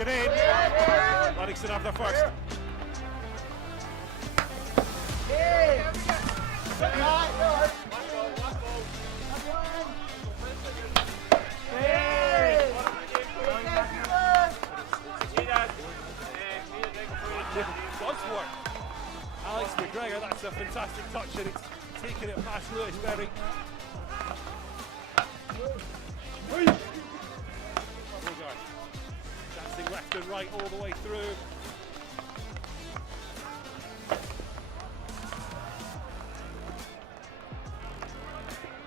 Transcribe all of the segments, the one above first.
it in. Uddingston have their first. Alex McGregor, that's a fantastic touch, and it's taking it past Lewis Berry. Bogart dancing left and right all the way through.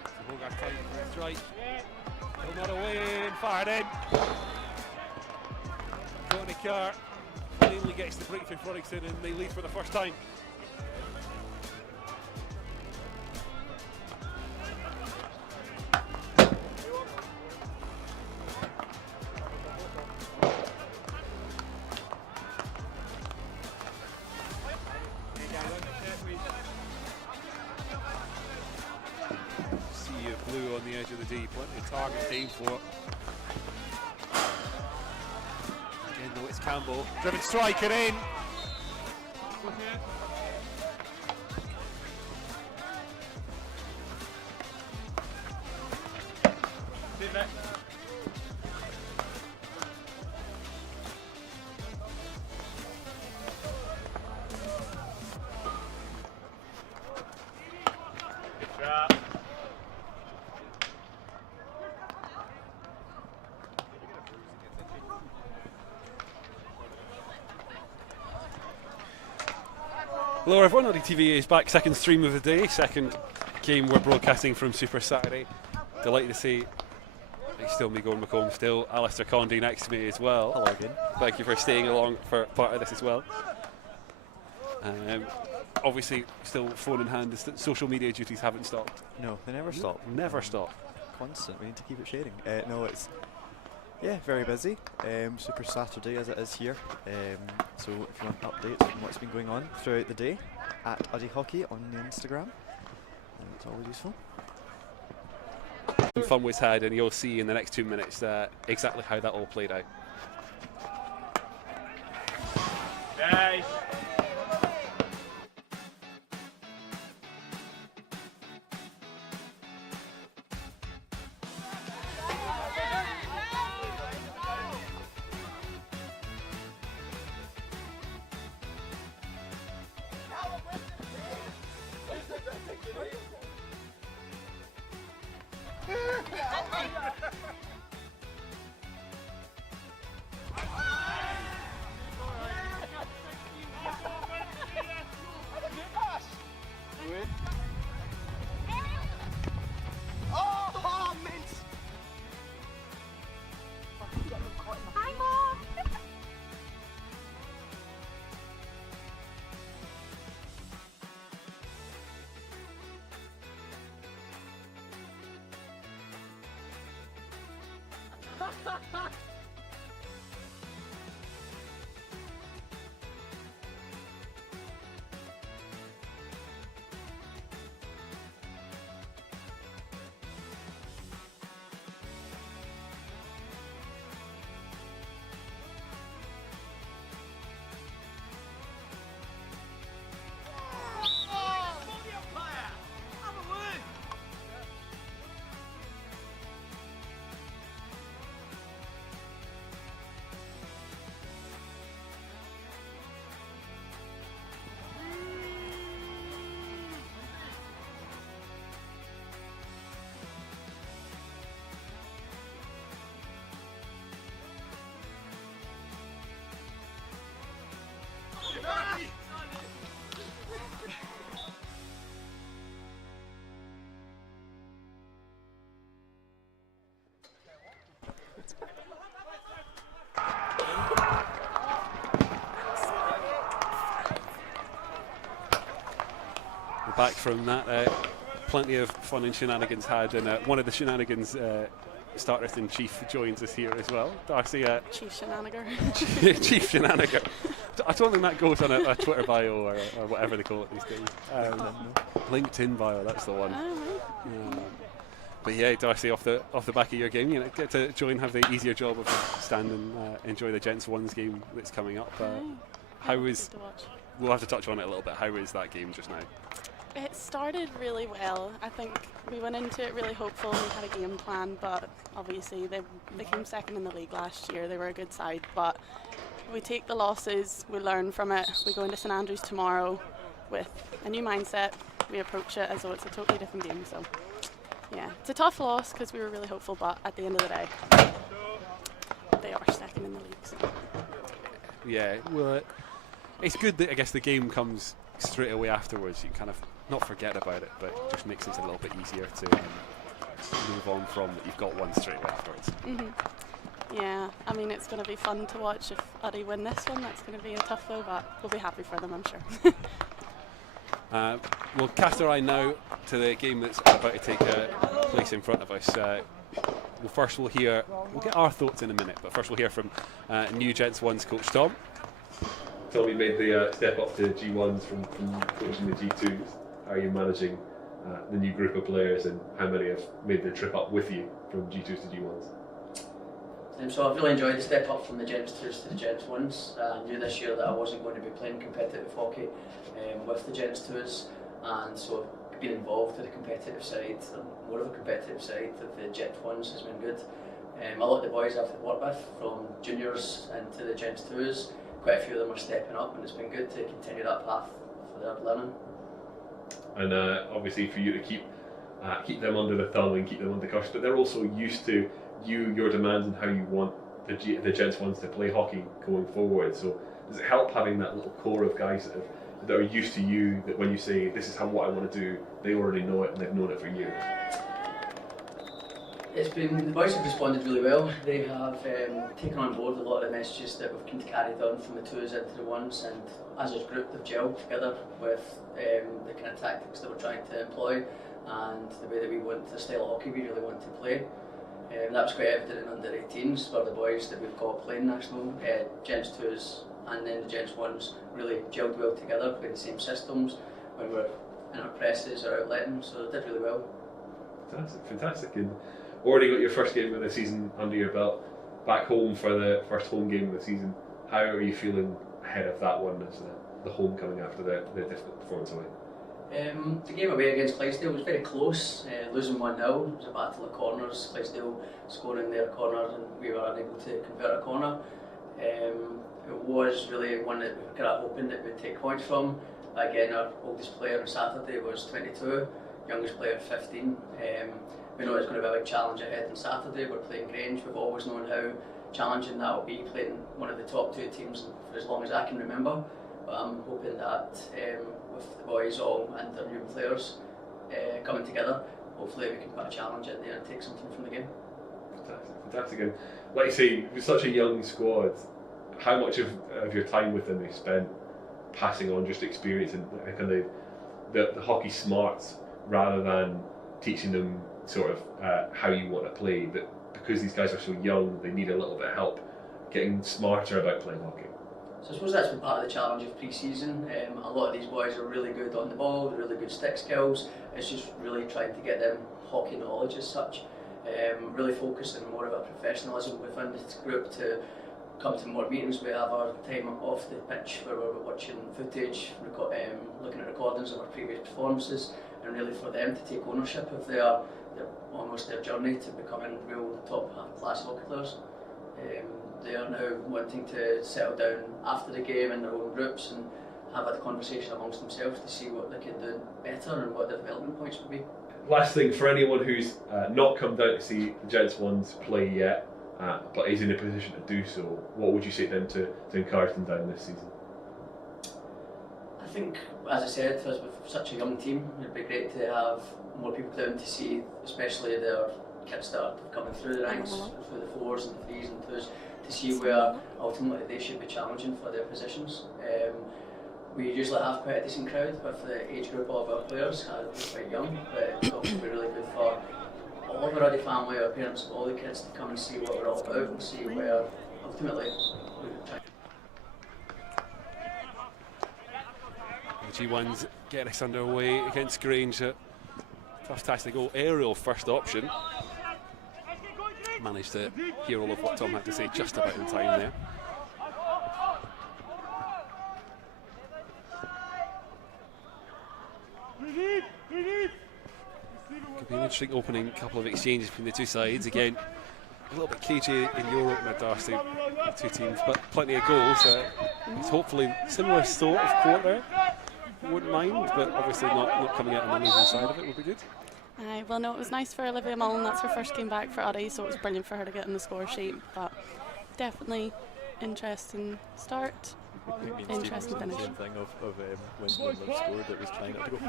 So Bogart tight for his right. Still not away and fired in. Tony Carr finally gets the breakthrough for Uddingston and they lead for the first time. Sea of blue on the edge of the D, plenty of target to aim for. Again though, it's Campbell, driven strike and in. Hello everyone, UDDY TV is back, second stream of the day, second game we're broadcasting from Super Saturday. Delighted to see it's still me, Gordon McComb, still Alistair Condy next to me as well. Hello again. Thank you for staying along for part of this as well. Obviously still phone in hand, the social media duties haven't stopped. No, they never stop. Never stop. Constant, we need to keep it sharing. No, it's very busy. Super Saturday as it is here. So if you want updates on what's been going on throughout the day, at Uddy Hockey on the Instagram, it's always useful. Fun was had, and you'll see in the next 2 minutes exactly how that all played out. Nice. Back from that, plenty of fun and shenanigans had, and one of the shenanigans starter-in-chief joins us here as well. Darcy, Chief Shenaniger. Chief Shenaniger. I don't think that goes on a Twitter bio or whatever they call it these days. LinkedIn bio, that's the one. But yeah, Darcy, off the back of your game, get to join, have the easier job of stand and enjoy the Gents ones game that's coming up. We'll have to touch on it a little bit. How is that game just now? It started really well. I think we went into it really hopeful. We had a game plan, but obviously they came second in the league last year. They were a good side, but we take the losses, we learn from it. We go into St Andrews tomorrow with a new mindset. We approach it as though it's a totally different game. So yeah, it's a tough loss because we were really hopeful, but at the end of the day, they are second in the league. So. Yeah, well, it's good that I guess the game comes straight away afterwards. You can kind of not forget about it, but it just makes it a little bit easier to move on from that you've got one straight away afterwards. Yeah, I mean, it's going to be fun to watch if Uddy win this one. That's going to be a tough though, but we'll be happy for them, I'm sure. We'll cast our eye now to the game that's about to take place in front of us. We'll get our thoughts in a minute, but first we'll hear from new Gents 1's coach Tom. Tom, you made the step up to G1s from coaching the G2s. How are you managing the new group of players, and how many have made the trip up with you from G2s to G1s? So I've really enjoyed the step up from the Gents 2s to the Gents 1s. I knew this year that I wasn't going to be playing competitive hockey with the Gents 2s, and so being involved with the competitive side, more of a competitive side of the Gents 1s has been good. A lot of the boys I've worked with from juniors into the Gents 2s, quite a few of them are stepping up, and it's been good to continue that path for their learning. And obviously for you to keep them under the thumb and keep them under cushion, but they're also used to your demands and how you want the Gents 1s to play hockey going forward. So does it help having that little core of guys that are used to you, that when you say this is what I want to do, they already know it and they've known it for years? The boys have responded really well. They have taken on board a lot of the messages that we've carried on from the 2s into the 1s, and as a group they've gelled together with the kind of tactics that we're trying to employ and the way that we want, the style of hockey we really want to play. That was quite evident in under 18s, where the boys that we've got playing national, Gents 2s and then the Gents 1s really gelled well together, playing the same systems when we're in our presses or outletting, so they did really well. Fantastic. And already got your first game of the season under your belt, back home for the first home game of the season. How are you feeling ahead of that one as the homecoming after the difficult performance away? The game away against Clydesdale was very close, losing 1-0. It was a battle of corners, Clydesdale scoring their corner and we were unable to convert a corner. It was really one that we were kind of hoping that we'd take points from. Again, our oldest player on Saturday was 22, youngest player 15. We know it's going to be a big challenge ahead on Saturday. We're playing Grange. We've always known how challenging that will be, playing one of the top 2 teams for as long as I can remember. But I'm hoping that with the boys all and their new players coming together, hopefully we can put a challenge in there and take something from the game. Fantastic. And like you say, with such a young squad, how much of your time with them is spent passing on just experience and kind of the hockey smarts, rather than teaching them sort of how you want to play? But because these guys are so young, they need a little bit of help getting smarter about playing hockey. So I suppose that's been part of the challenge of pre-season. A lot of these boys are really good on the ball, they're really good stick skills. It's just really trying to get them hockey knowledge as such. Really focusing more of a professionalism within this group to come to more meetings. We have our time off the pitch where we're watching footage, looking at recordings of our previous performances, and really for them to take ownership of their journey to becoming real top class hockey players. They are now wanting to settle down after the game in their own groups and have a conversation amongst themselves to see what they can do better and what their development points would be. Last thing, for anyone who's not come down to see the Gents 1s play yet, but is in a position to do so, what would you say to them to encourage them down this season? I think, as I said, as with such a young team, it'd be great to have more people down to see, especially their kids that are coming through the ranks, through the 4s and the 3s and 2s, to see where ultimately they should be challenging for their positions. We usually have quite a decent crowd with the age group of our players, they're quite young, but it's also be really good for all of our Uddy family, our parents, all the kids to come and see what we're all about and see where ultimately we're trying. The G1s get us underway against Grange. Tough task to go. Aerial first option. Managed to hear all of what Tom had to say just about in time there. Could be an interesting opening couple of exchanges between the two sides. Again, a little bit cagey in your opener, Darcy, the two teams, but plenty of goals. It's hopefully similar sort of quarter. Wouldn't mind, but obviously not coming out on the losing side of it would be good. Well, no, it was nice for Olivia Mullen. That's her first game back for Uddy, so it was brilliant for her to get in the score sheet. But definitely interesting start. Interesting finish. Same thing of when Love scored, it was trying not to go.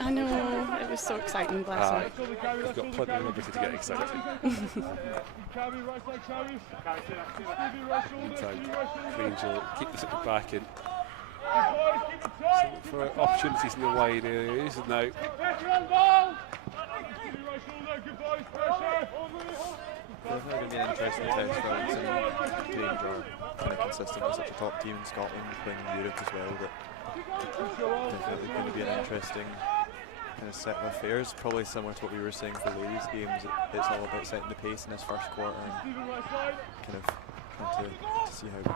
I know, it was so exciting, bless her. We've got plenty of liberty to get excited. Meantime, Grange will keep this at the back and look for opportunities in the wide areas. And now It's going to be an interesting test for us, and Grange are kind of consistent with such a top team in Scotland, playing in Europe as well, that definitely going to be an interesting kind of set of affairs. Probably similar to what we were saying for ladies' games, it's all about setting the pace in this first quarter and kind of trying to see how we go.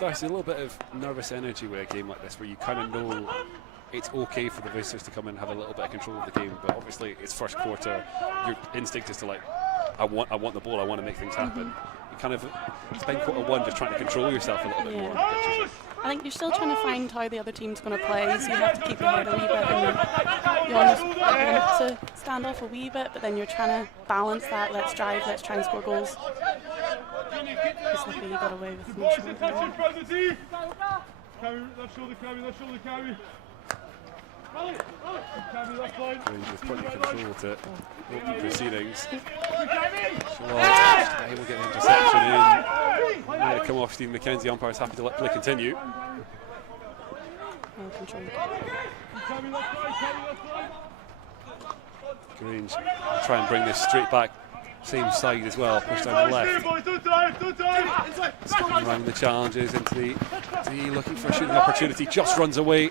Darcy, a little bit of nervous energy with a game like this, where you kind of know it's okay for the visitors to come in and have a little bit of control of the game, but obviously it's first quarter. Your instinct is to I want the ball, I want to make things happen. You kind of spend quarter one just trying to control yourself a little bit more. I think you're still trying to find how the other team's going to play, so you have to keep your head a wee bit, and you almost want to stand off a wee bit, but then you're trying to balance that. Let's drive, let's try and score goals. It's lucky you got away with no shot. Grange with plenty of control to open proceedings. We'll get an interception in. Might come off Steve McKenzie. Umpire's happy to let play continue. Well controlled. Grange try and bring this straight back. Same side as well, push down the left. Skipping around the challenges into the D, looking for a shooting opportunity, just runs away.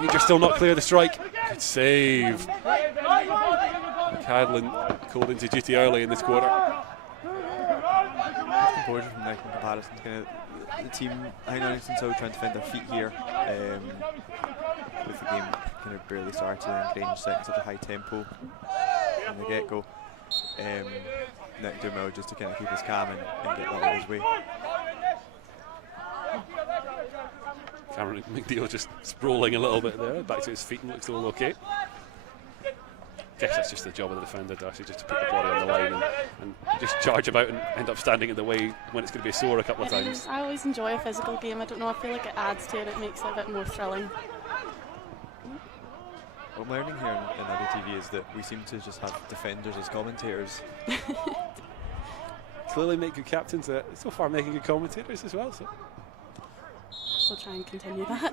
Danger still not clear the strike. Good save. McCadlin called into duty early in this quarter. Composure from Nick in comparison to kind of the team. I think Uddingston still trying to find their feet here. With the game kind of barely started and Grange setting such a high tempo from the get-go. Nick doing well just to kind of keep his calm and get that out of his way. Cameron McNeil just sprawling a little bit there, back to his feet and looks all okay. Guess that's just the job of the defender, Darcy, just to put the body on the line and just charge about and end up standing in the way when it's going to be sore a couple of times. I always enjoy a physical game. I don't know, I feel like it adds to it, it makes it a bit more thrilling. What I'm learning here in UDDY TV is that we seem to just have defenders as commentators. Clearly make good captains, so far making good commentators as well. So. We'll try and continue that.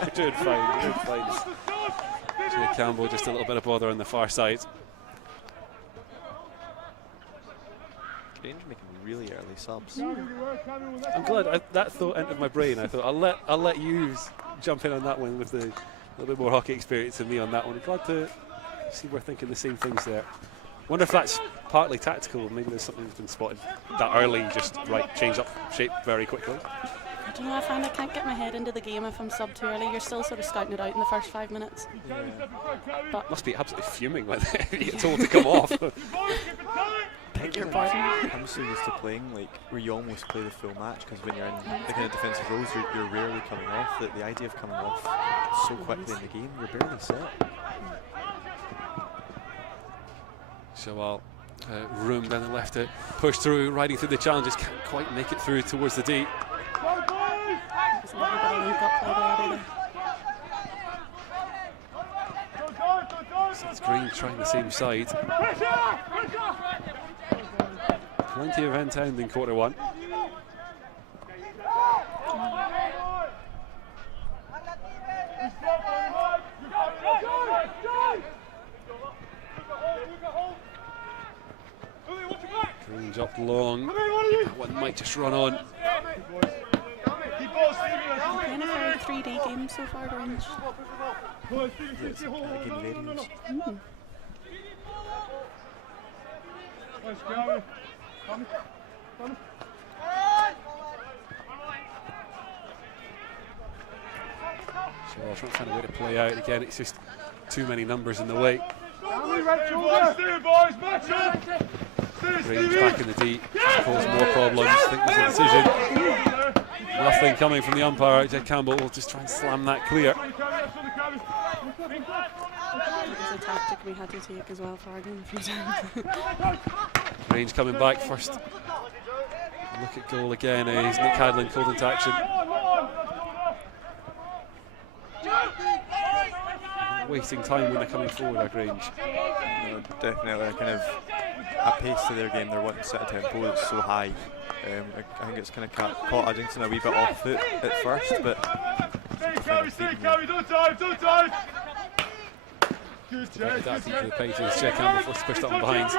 You're doing fine, you're doing fine. Jay Campbell, just a little bit of bother on the far side. Grange making really early subs. I'm glad that thought entered my brain. I thought I'll let you jump in on that one with the little bit more hockey experience than me on that one. Glad to see we're thinking the same things there. Wonder if that's partly tactical. Maybe there's something that's been spotted that early. Just change up shape very quickly. I don't know, I find I can't get my head into the game if I'm subbed too early. You're still sort of scouting it out in the first 5 minutes. Yeah. But must be absolutely fuming when you get told to come off. beg your pardon. I'm so used to playing where you almost play the full match, because when you're in the kind of defensive roles, you're rarely coming off. The idea of coming off so quickly in the game, you're barely set. So room down the left to push through, riding through the challenges, can't quite make it through towards the D. So it's Green trying the same side. Plenty of end in quarter one. Green dropped long. That one might just run on. Playing a very 3-day game so far, Grange. Yes, game varies. So I'll try and find a way to play out again. It's just too many numbers in the way. Grange back in the deep, cause more problems. I think there's a decision. Nothing coming from the umpire. Jed Campbell will just try and slam that clear. It was a tactic we had to take as well for our game a few times. Grange coming back first. Look at goal again. Is Nick Hadlin called into action? Wasting time when they're coming forward at Grange. No, definitely a kind of a pace to their game. They're wanting to set a tempo that's so high. I think it's kind of caught Uddingston a wee bit off foot at first, but Stay carry, don't dive. Good That deep to the pages. Jed Campbell forced to push that one behind.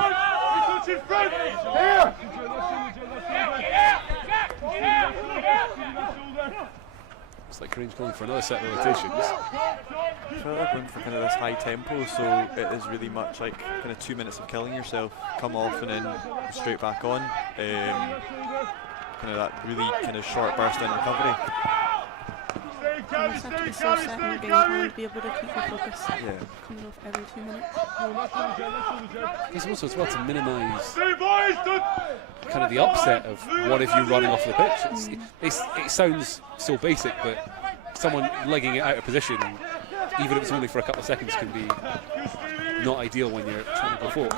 Looks like Grange going for another set of rotations. I feel like they're going for kind of this high tempo, so it is really much like kind of 2 minutes of killing yourself, come off and then straight back on. Kind of that really kind of short burst in recovery. You just have to be so set in your game plan to be able to keep your focus. Yeah. Coming off every 2 minutes. It's also as well to minimise kind of the upset of what if you're running off the pitch. It sounds so basic, but someone legging it out of position, even if it's only for a couple of seconds, can be not ideal when you're trying to go forward.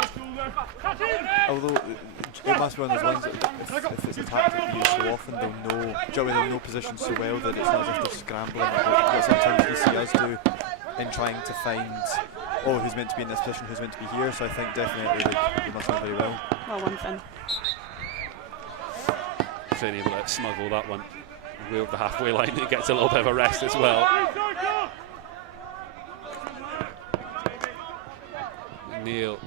Although it must be one of those ones that if it's a tactic you use so often, they'll know positions so well that it's not as if they're scrambling. What sometimes we see us do in trying to find, oh, who's meant to be in this position, who's meant to be here. So I think definitely they must know very well. Well, one thing. Finn able to smuggle that one way over the halfway line. It gets a little bit of a rest as well. Neil.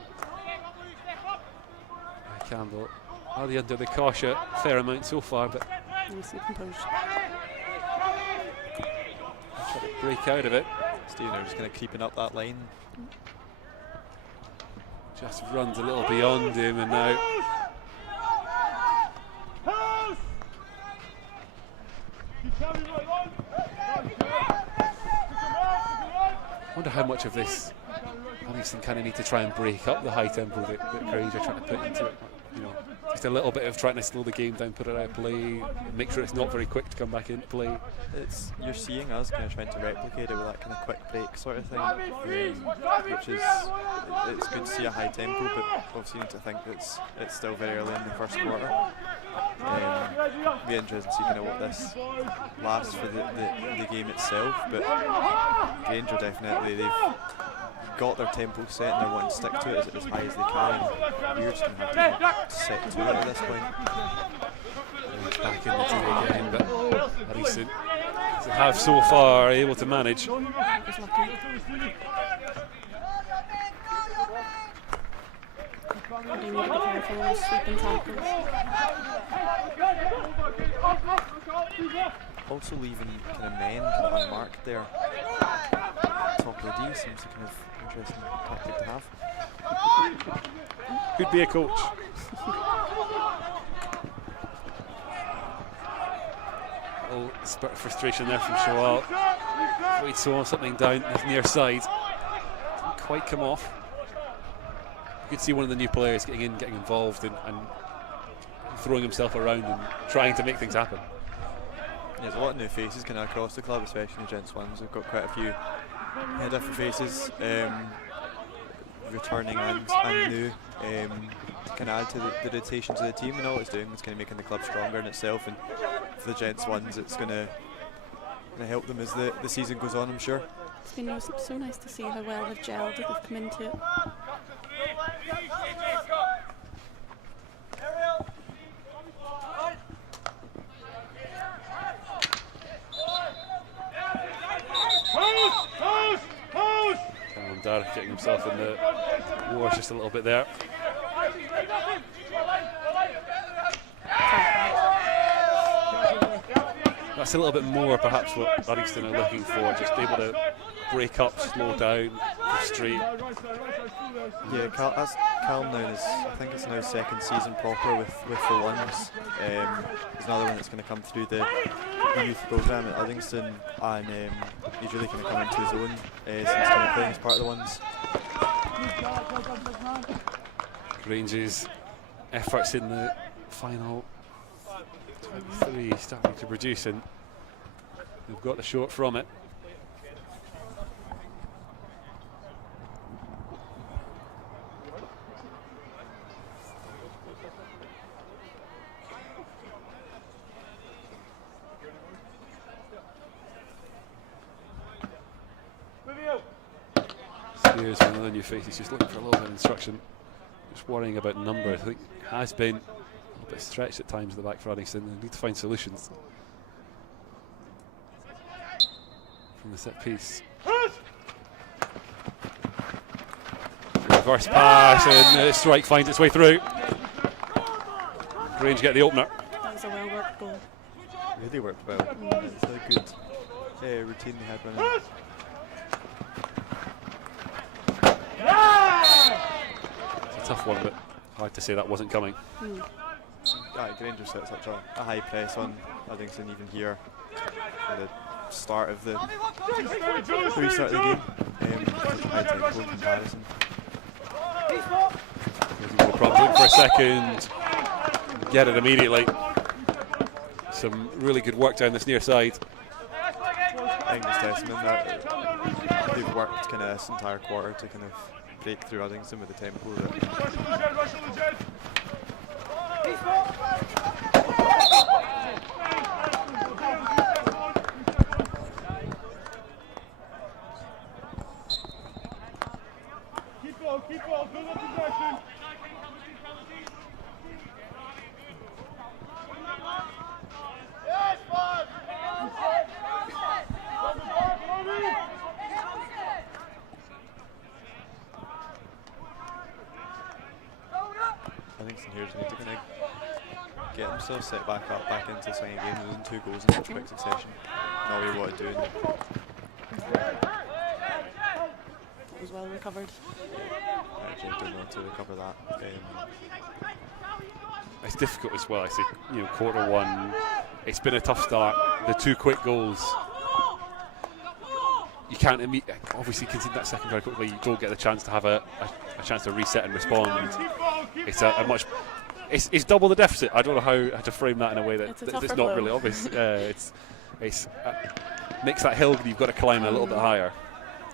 Campbell. Are they under the caution? Fair amount so far, but Nice and composed. try to break out of it. Stephen are just kind of creeping up that line. Just runs a little beyond him, and now I wonder how much of this Uddingston kind of need to try and break up the high tempo that Grange are trying to put into it. You know, just a little bit of trying to slow the game down, put it out of play, make sure it's not very quick to come back into play. You're seeing us kind of trying to replicate it with that kind of quick break sort of thing, which is it's good to see a high tempo, but obviously you need to think it's still very early in the first quarter. Be interesting to see kind of what this lasts for the game itself, but Grange are definitely they've got their tempo set and they're wanting to stick to it as high as they can. We're just going to have to set to it at this point. Back in the team again, but Uddingston have so far able to manage. Just lucky. They need to be careful with sweeping tackles. Also leaving kind of men kind of unmarked there. Top of the D seems a kind of interesting tactic to have. Could be a coach. A little spurt of frustration there from Shawal. Wait, saw something down his near side. Didn't quite come off. You could see one of the new players getting involved and throwing himself around and trying to make things happen. There's a lot of new faces kind of across the club, especially the Gents ones. We've got quite a few different faces returning and new to kind of add to the rotation to the team, and all it's doing is kind of making the club stronger in itself. And for the Gents ones, it's going to help them as the season goes on, I'm sure. It's been so nice to see how well they've gelled, they've come into it. Dark getting himself in the wars just a little bit there. that's a little bit more perhaps what Uddingston are looking for, just able to break up, slow down, straight. Yeah, Calm now is, I think it's now second season proper with the ones. There's another one that's going to come through the youth programme at Uddingston, and he's really kind of come into his own since kind of playing as part of the ones. Grange's efforts in the final 23 starting to produce, and they've got the short from it. Spears with another new face. He's just looking for a little bit of instruction. Just worrying about number. I think has been a little bit stretched at times at the back for Uddingston. They need to find solutions from the set piece. Reverse pass, and the strike finds its way through. Grange get the opener. That was a well worked goal. Really worked well. It's a good routine they had running. It's a tough one, but hard to say that wasn't coming. Granger set such a high press on Uddingston even here at the start of the restart of the game. High tempo comparison. Probably look for a second, get it immediately. Some really good work down this near side. I think it's testament that they've worked kind of this entire quarter to kind of break through Uddingston with the tempo that Keep on, build up possession. Yes, bud. Uddingston here just need to kind of get themselves set back up, back into swinging game, losing 2 goals in such quick succession. Not really what to do. It was well recovered. Actually, don't know to recover that. It's difficult as well. I see, quarter one. It's been a tough start. The 2 quick goals. You can't obviously concede that second very quickly. You don't get the chance to have a chance to reset and respond. It's a much. It's double the deficit. I don't know how to frame that in a way that's not blow. really obvious. It's makes that hill you've got to climb a little bit higher.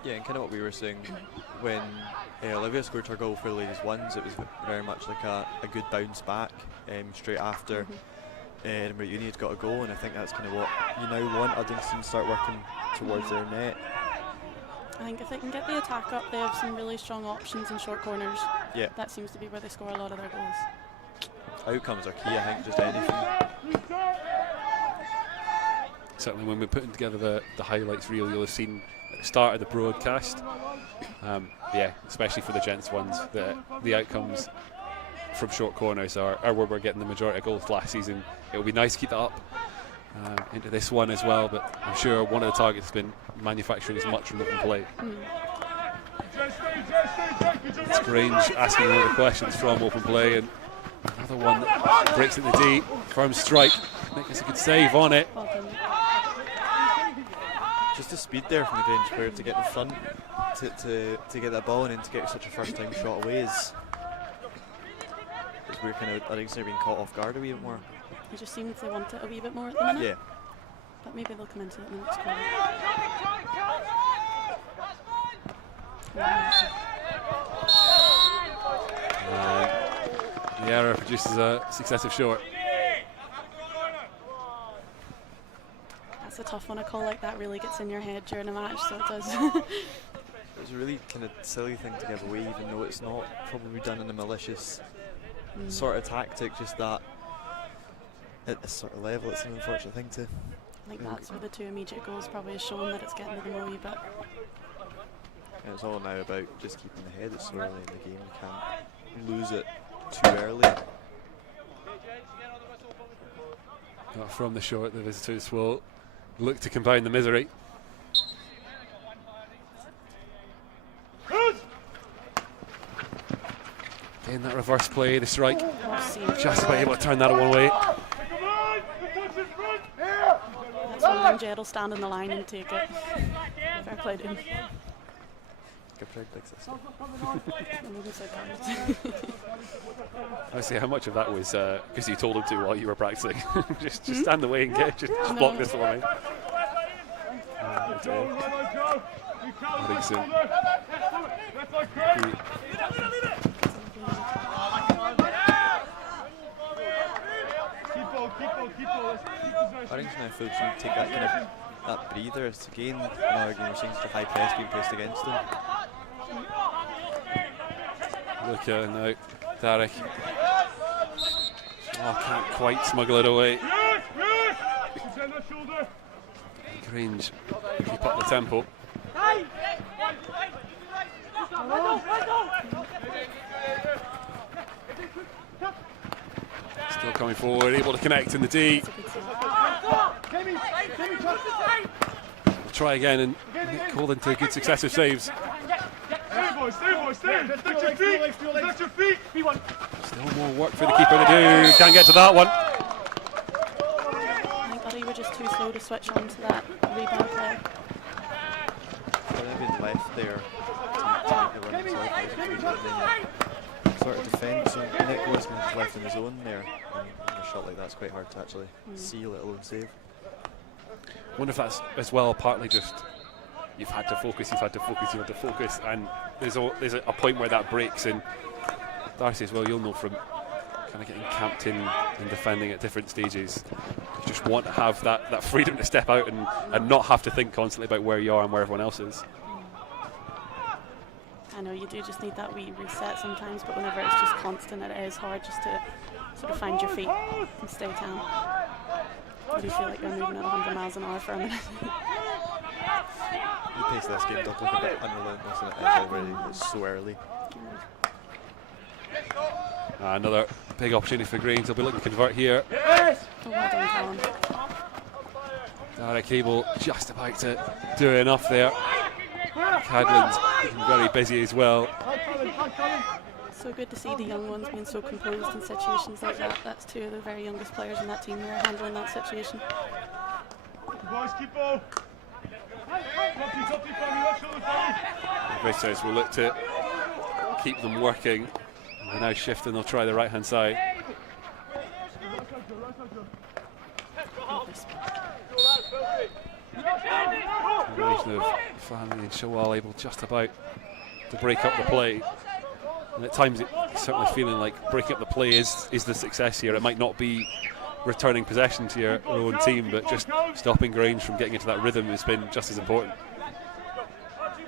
Yeah, and kind of what we were saying when Olivia scored her goal for the ladies ones, it was very much like a good bounce back straight after Edinburgh Uni had got a goal, and I think that's kind of what you now want Uddingston to start working towards their net. I think if they can get the attack up, they have some really strong options in short corners. Yeah. That seems to be where they score a lot of their goals. Outcomes are key, I think, just anything. Certainly when we're putting together the highlights reel, you'll have seen at the start of the broadcast, especially for the Gents ones, the outcomes from short corners are where we're getting the majority of goals last season. It will be nice to keep that up into this one as well, but I'm sure one of the targets has been manufacturing as much from open play. It's Grange asking all the questions from open play, and another one that breaks at the D, firm strike, makes a good save on it. Well done. Just the speed there from the Grange player to get in front, to get that ball and then to get such a first time shot away is we're kind of, I think they're being caught off guard a wee bit more. It just seems they want it a wee bit more at the minute. Yeah. But maybe they'll come into it in the next quarter. The error produces a successive short. That's a tough one. A call like that really gets in your head during a match, so it does. It was a really kind of silly thing to give away, even though it's not probably done in a malicious sort of tactic, just that at this sort of level it's an unfortunate thing to. I think that's where the 2 immediate goals probably has shown that it's getting to them a wee bit. And it's all now about just keeping the head. It's so early in the game, you can't lose it too early. From the short, the visitors will look to compound the misery. In that reverse play, the strike, just about able to turn that one way. That's when Jed will stand in the line and take it. Fair play to him. I see how much of that was because you told him to while you were practicing. just stand away and just block this one out. Uddingston. Uddingston now folks need to take that kind of that breather. It's again another game we're seeing such a high press being placed against them. Look at it now, Derek. Oh, can't quite smuggle it away. Grange keep up the tempo. Still coming forward, able to connect in the D. We'll try again and call into good successive saves. Stay. Touch your feet. Still more work for the keeper to do. Can't get to that one. I think Uddy were just too slow to switch on to that rebound play. They've been left there to make the run itself. Sort of defend, so Nick was left in his own there. And a shot like that's quite hard to actually see, let alone save. Wonder if that's as well partly just you've had to focus, and there's a point where that breaks. And Darcy as well, you'll know from kind of getting camped in and defending at different stages, you just want to have that freedom to step out and not have to think constantly about where you are and where everyone else is. I know you do just need that wee reset sometimes, but whenever it's just constant, it is hard just to sort of find your feet and stay calm. You do feel like you're moving at 100 miles an hour for a minute. The pace of this game does look a bit unrelentless, and it is already. It's so early. Another big opportunity for Grange. They'll be looking to convert here. Oh, well done, Colin. Derek Cable just about to do enough there. Cadland's very busy as well. So good to see the young ones being so composed in situations like that. That's two of the very youngest players in that team who are handling that situation. Boys, keep ball. Visitors will look to keep them working. They're now shifting, they'll try the right hand side. Combination of Family and Shawal able just about to break up the play. And at times it's certainly feeling like breaking up the play is the success here. It might not be returning possession to your own team, but just stopping Grange from getting into that rhythm has been just as important.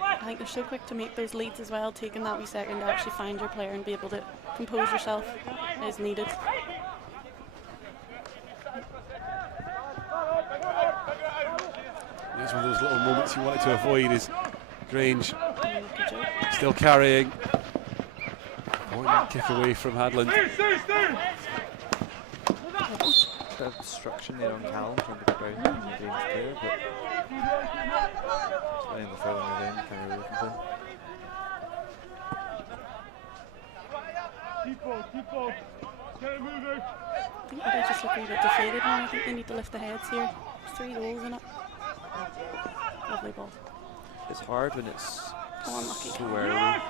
I think they're so quick to make those leads as well, taking that wee second to actually find your player and be able to compose yourself is needed. It's one of those little moments you wanted to avoid. Is Grange still carrying? Important kick away from Hadland. Bit of obstruction there on Callum trying to get around the Grange player, but it's in the foul on the end, can't really complain. Keep ball. Get it moving. I think they just look a bit deflated now. I think they need to lift the heads here. There's 3 goals in it. Lovely ball. It's hard when it's Oh, unlucky. so early.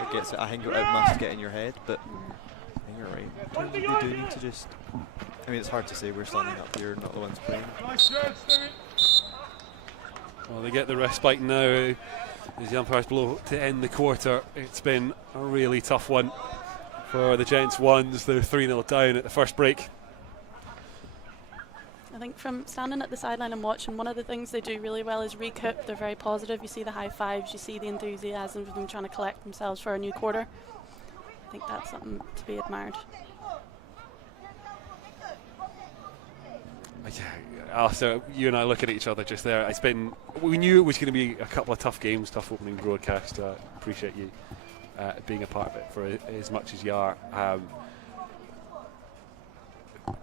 It gets, I think it must get in your head, but I think you're right. They do need to just. I mean, it's hard to say we're standing up here, not the ones playing. Well, they get the respite now as the umpires blow to end the quarter. It's been a really tough one for the Gents ones. They're 3-0 down at the first break. I think from standing at the sideline and watching, one of the things they do really well is recoup. They're very positive. You see the high fives, you see the enthusiasm of them trying to collect themselves for a new quarter. I think that's something to be admired. Yeah, so you and I look at each other just there. We knew it was going to be a couple of tough games, tough opening broadcast. Appreciate you being a part of it for as much as you are.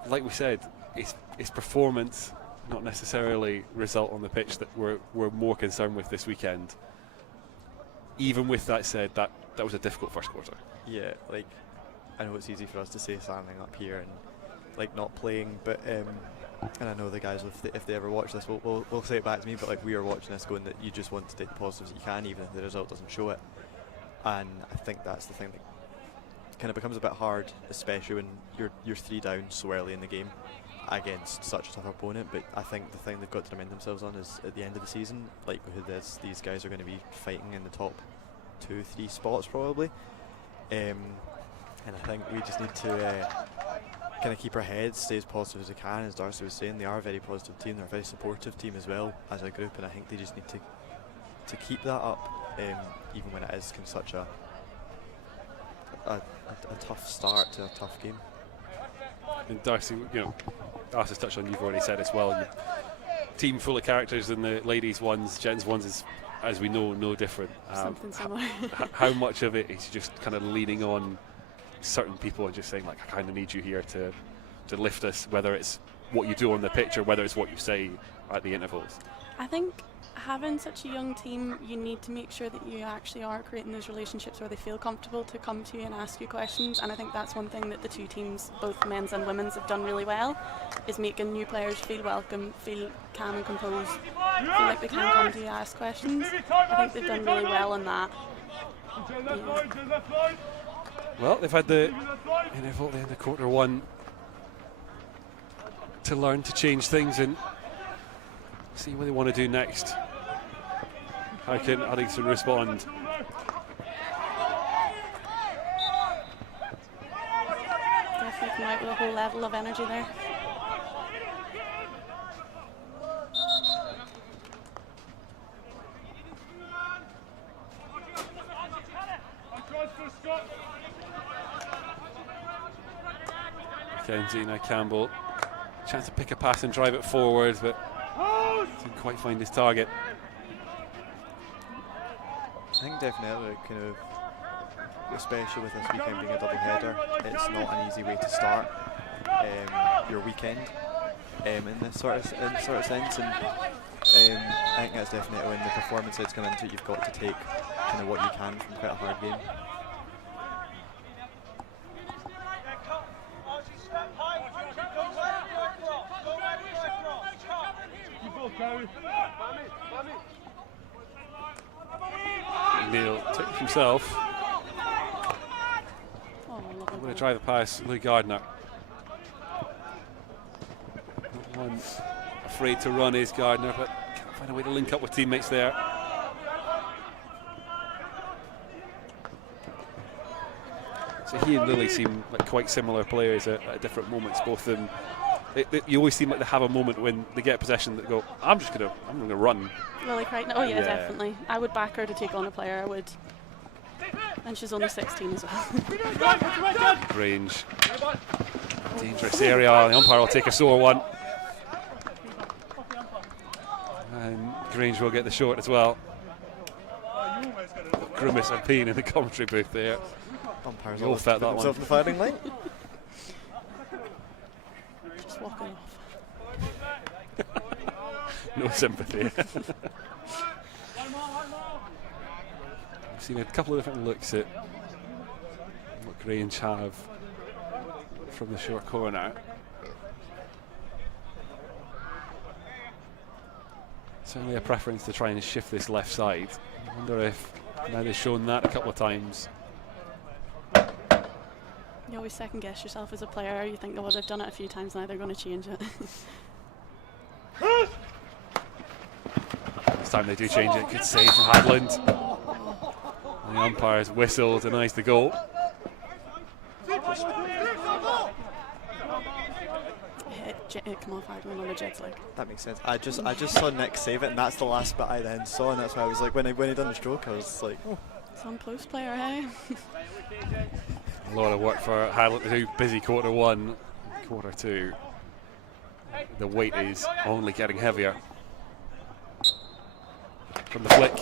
Like we said, it's performance, not necessarily result on the pitch, that we're more concerned with this weekend. Even with that said, that was a difficult first quarter. Yeah, like, I know it's easy for us to say standing up here and like not playing, but and I know the guys, if they ever watch this, will say it back to me, but like, we are watching this going that you just want to take the positives that you can, even if the result doesn't show it. And I think that's the thing that kind of becomes a bit hard, especially when you're 3 down so early in the game against such a tough opponent. But I think the thing they've got to remind themselves on is at the end of the season, likelihood is these guys are going to be fighting in the top 2-3 spots probably, and I think we just need to kind of keep our heads, stay as positive as we can. As Darcy was saying, they are a very positive team, they're a very supportive team as well as a group, and I think they just need to keep that up, even when it is kind of such a tough start to a tough game. And Darcy, Darcy's touched on, you've already said as well, your team full of characters, and the ladies ones, gents ones is, as we know, no different. Something similar. How much of it is just kind of leaning on certain people and just saying, like, I kind of need you here to lift us, whether it's what you do on the pitch or whether it's what you say at the intervals? I think having such a young team, you need to make sure that you actually are creating those relationships where they feel comfortable to come to you and ask you questions, and I think that's one thing that the two teams, both men's and women's, have done really well, is making new players feel welcome, feel calm and composed, feel like they can come to you and ask questions. I think they've done really well on that. Well, they've had the interval at the end of quarter one to learn to change things and see what they want to do next. How can Uddingston respond? Definitely come out with a whole level of energy there. Kenzie, now Campbell. Chance to pick a pass and drive it forward, but didn't quite find his target. I think definitely, kind of, especially with this weekend being a double header, it's not an easy way to start your weekend in this sort of sense, and I think that's definitely when the performance side's come into it. You've got to take kind of what you can from quite a hard game. Neil took it himself. I'm going to drive it past Lou Gardner. Not one afraid to run is Gardner, but can't find a way to link up with teammates there. So he and Lily seem like quite similar players at different moments. Both of them, you always seem like they have a moment when they get possession that go, I'm going to run. Lily Crichton, oh yeah, definitely. I would back her to take on a player, I would. And she's only 16 as well. Grange, dangerous area, the umpire will take a sore one. And Grange will get the short as well. Grimace and pain in the commentary booth there. Umpires all felt that one. In the firing line. Just walking off. No sympathy. I've seen a couple of different looks at what Grange have from the short corner. Certainly a preference to try and shift this left side. I wonder if now they've shown that a couple of times. You always second guess yourself as a player. You think, oh, well, they've done it a few times now, they're going to change it. This time they do change it. Good save from Hadland. And the umpire's whistle denies the goal. Come off Hadland on the Jets leg. That makes sense. I just saw Nick save it, and that's the last bit I then saw, and that's why I was like, when he done the stroke, I was like, oh. Some post player, hey? A lot of work for Hadland to do. Busy quarter one, quarter two. The weight is only getting heavier. From the flick,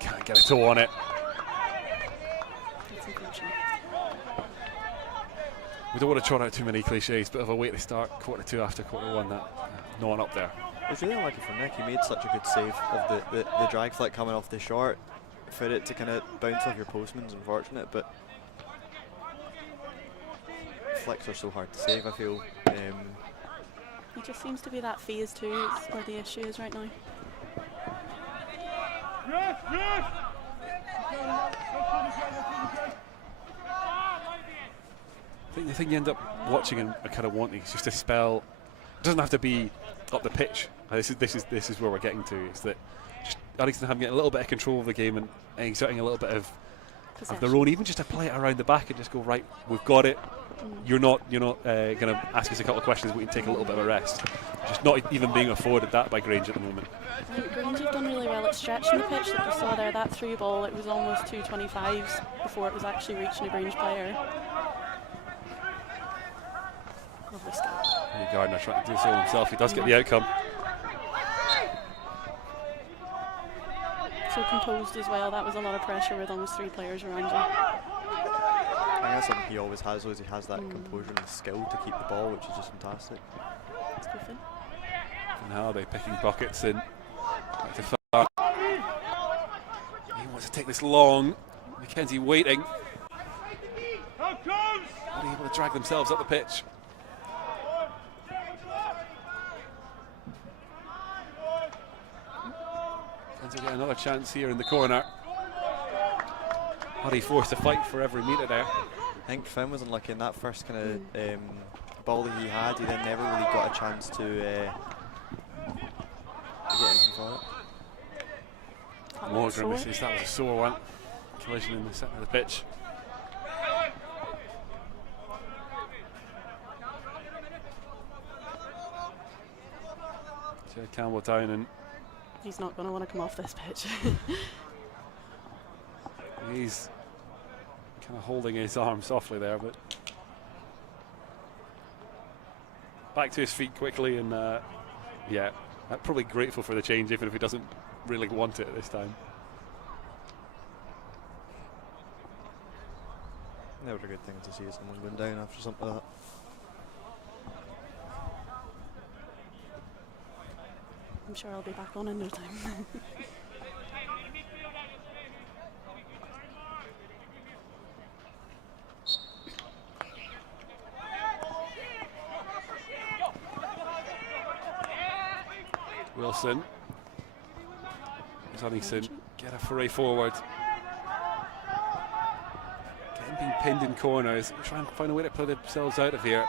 can't get a toe on it. That's unfortunate. we don't want to trot out too many cliches, but of a way to start quarter 2 after quarter 1, that no one up there. It was really unlucky for Nick. He made such a good save of the drag flick coming off the short. For it to kind of bounce off your postman's unfortunate, but flicks are so hard to save, I feel. It just seems to be that phase 2 is where the issue is right now. Yes, yes! I think the thing you end up watching and kind of wanting is just a spell. It doesn't have to be up the pitch. This is where we're getting to. Is that just Uddingston having a little bit of control of the game and exerting a little bit of their own, even just to play it around the back and just go, right, we've got it. You're not going to ask us a couple of questions. We can take a little bit of a rest. Just not even being afforded that by Grange at the moment. I think Grange have done really well at stretching the pitch that you saw there. That through ball, it was almost 225s before it was actually reaching a Grange player. Lovely start. Gardner trying to do so himself. He does get the outcome. So composed as well. That was a lot of pressure with almost 3 players around you. I think that's something he always has, though, is he has that composure and skill to keep the ball, which is just fantastic. Let's go, Finn. And Halliday picking buckets in. Back to Far. He wants to take this long. Mackenzie waiting. How comes? Not able to drag themselves up the pitch. Mackenzie will get another chance here in the corner. Huddy forced to fight for every metre there. I think Finn was unlucky in that first kind of ball that he had. He then never really got a chance to get anything for it. More grimaces. That was a sore one. Collision in the centre of the pitch. Jared Campbell down, and He's not going to want to come off this pitch. he's kind of holding his arm softly there, but back to his feet quickly, and yeah, probably grateful for the change, even if he doesn't really want it at this time. Never a good thing to see someone going down after something like that. I'm sure I'll be back on in no time. Wilson. Uddingston get a foray forward. Getting being pinned in corners. Try and find a way to play themselves out of here.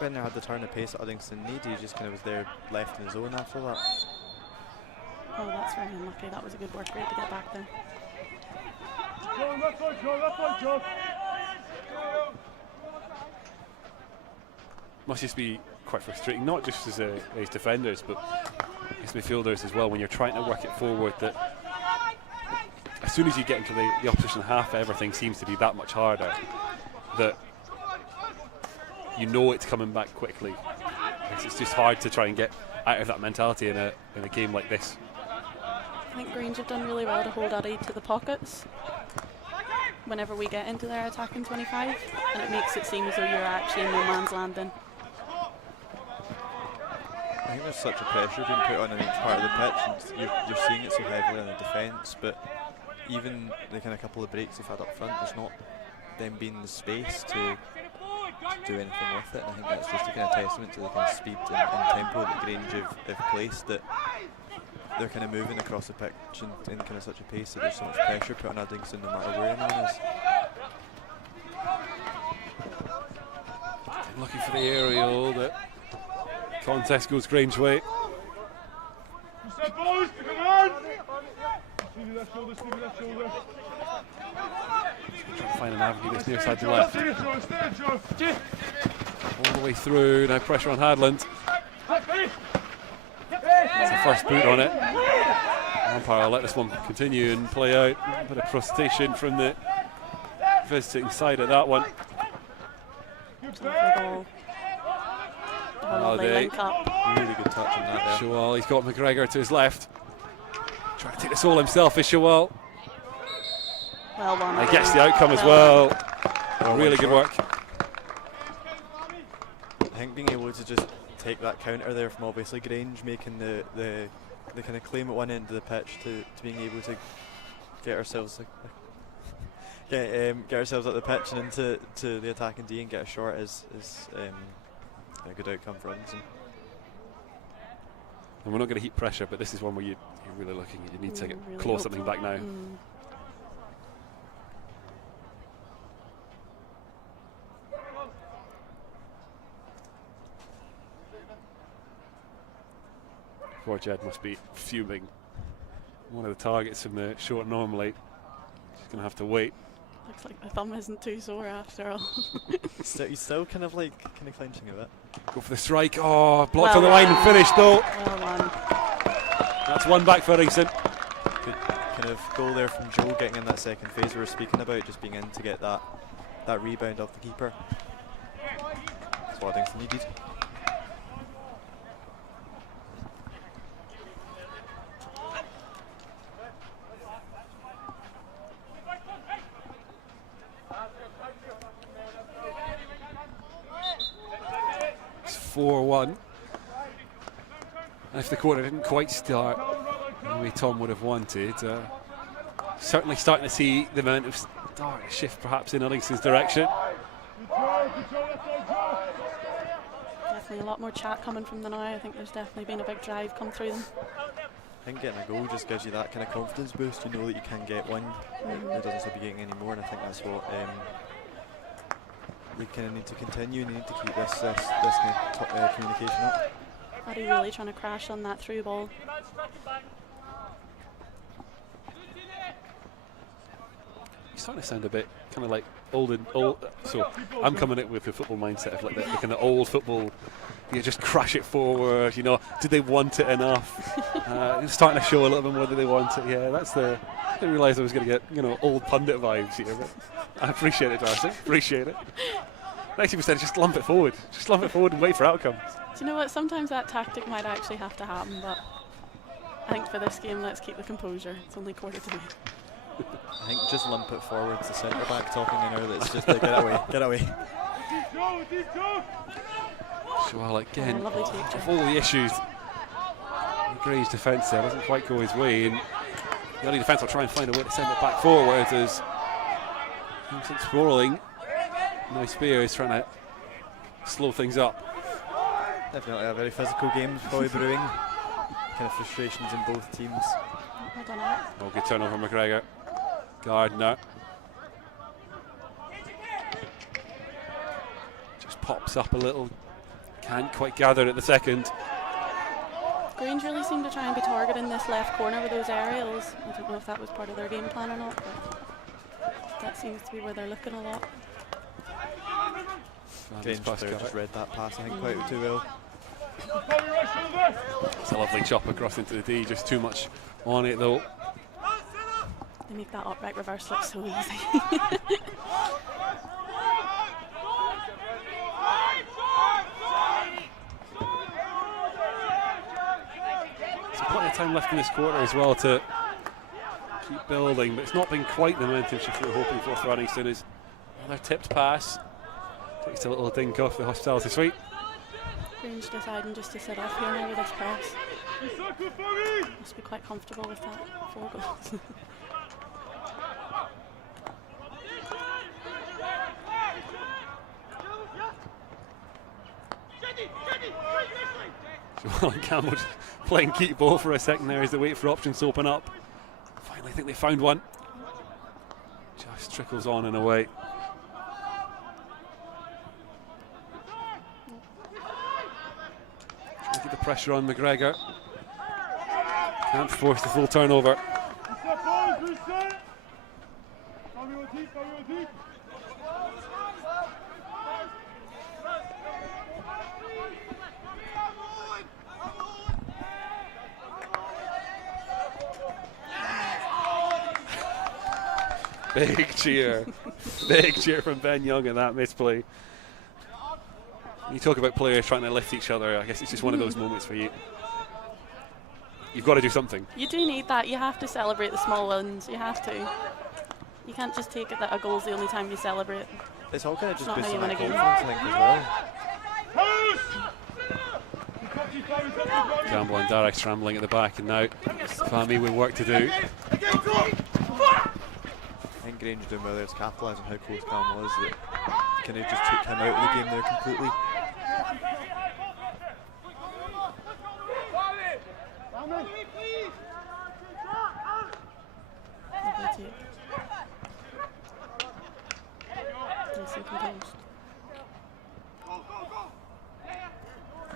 Bender had the turn of pace that Uddingston needed. He just kind of was there left in his own after that. Oh, that's very unlucky. That was a good work rate to get back there. Go, left side, Joe, left side, Joe. Must just be quite frustrating, not just as defenders, but as midfielders as well, when you're trying to work it forward, that as soon as you get into the opposition half, everything seems to be that much harder, that you know it's coming back quickly. It's just hard to try and get out of that mentality in a game like this. I think Grange have done really well to hold Uddy to the pockets whenever we get into their attacking 25, and it makes it seem as though you're actually in no man's land then. I think there's such a pressure being put on each part of the pitch, and you're seeing it so heavily on the defence, but even the kind of couple of breaks they've had up front, there's not them being the space to do anything with it, and I think that's just a kind of testament to the kind of speed and tempo that Grange have placed, that they're kind of moving across the pitch in kind of such a pace that there's so much pressure put on Uddingston no matter where anyone is. Looking for the aerial, that contest goes Grange way. You said, boys, to command. Stevie left shoulder, Stevie left shoulder. Trying to find an avenue this near side to left. Stay, Joe. All the way through, now pressure on Hadland. That's the first boot on it. Umpire will let this one continue and play out. A bit of protestation from the visiting side of that one. Lovely link up. Really good touch on that there. Shawal, he's got McGregor to his left. Trying to take this all himself is Shawal. Well won. He gets the outcome as well. Really good work. I think being able to just take that counter there from obviously Grange, making the kind of claim at one end of the pitch to being able to get ourselves get ourselves up the pitch and into the attacking D and get a shot is a good outcome for Uddingston. And we're not going to heat pressure, but this is one where you're really looking. You need to Really claw something back now. Poor Jed must be fuming. One of the targets from the short normally. She's going to have to wait. Looks like the thumb isn't too sore after all. He's still kind of clenching a bit. Go for the strike. Oh, blocked on the line and finished though. Well won. That's one back for Uddingston. Good kind of goal there from Joe, getting in that second phase we were speaking about, just being in to get that rebound off the keeper. That's what Uddingston needed. It's 4-1. And if the quarter didn't quite start the way Tom would have wanted, certainly starting to see the amount of shift perhaps in Uddingston's direction. Definitely a lot more chat coming from them now. I think there's definitely been a big drive come through them. I think getting a goal just gives you that kind of confidence boost. You know that you can get one. It doesn't seem to be getting any more, and I think that's what we kind of need to continue. You need to keep this kind of communication up. Are you really trying to crash on that through ball? He's starting to sound a bit kind of like old. So I'm coming in with the football mindset of like the kind of old football. You just crash it forward. You know, did they want it enough? It's starting to show a little bit more. Did they want it? Yeah, that's the. I didn't realise I was going to get old pundit vibes here, but I appreciate it, Darcy. Appreciate it. Next thing we said, just lump it forward. Just lump it forward and wait for outcomes. Do you know what? Sometimes that tactic might actually have to happen, but I think for this game, let's keep the composure. It's only quarter to 2. I think just lump it forward. The centre back talking in her. That's just like, get away, get away. So again, lovely take, of all the issues, the Grange defence there doesn't quite go his way, and the only defence will try and find a way to send it back forward as Vincent Sporling, nice Spears trying to slow things up. Definitely a very physical game probably brewing. Kind of frustrations in both teams. Hold on a Oh, good turnover, McGregor. Gardner. Just pops up a little. Can't quite gather it at the second. Grange really seemed to try and be targeting this left corner with those aerials. I don't know if that was part of their game plan or not, but that seems to be where they're looking a lot. Grange just read that pass, I think, quite too well. It's a lovely chop across into the D, just too much on it though. They make that upright reverse look so easy. There's plenty of time left in this quarter as well to keep building, but it's not been quite the momentum shift we were hoping for Uddingston. Is another tipped pass. Takes a little dink off the hospitality suite. Grange deciding just to sit off here now with this press. Must be quite comfortable with that 4 goals. So Campbell just playing keep ball for a second there as they wait for options to open up. Finally, I think they found one. Just trickles on and away. Trying to get the pressure on McGregor. Can't force the full turnover. Big cheer. Big cheer from Ben Young in that misplay. You talk about players trying to lift each other. I guess it's just one of those moments where you've got to do something. You do need that. You have to celebrate the small wins. You have to. You can't just take it that a goal's the only time you celebrate. It's all kind of It's just not how boosting you win that a game. confidence, I think, as well. Campbell and Darek scrambling at the back, and now Fahmy with work to do. I think Grange doing well there to capitalise on how close Cam was, that kind of just took him out of the game there completely. Lovely take. Nice and composed.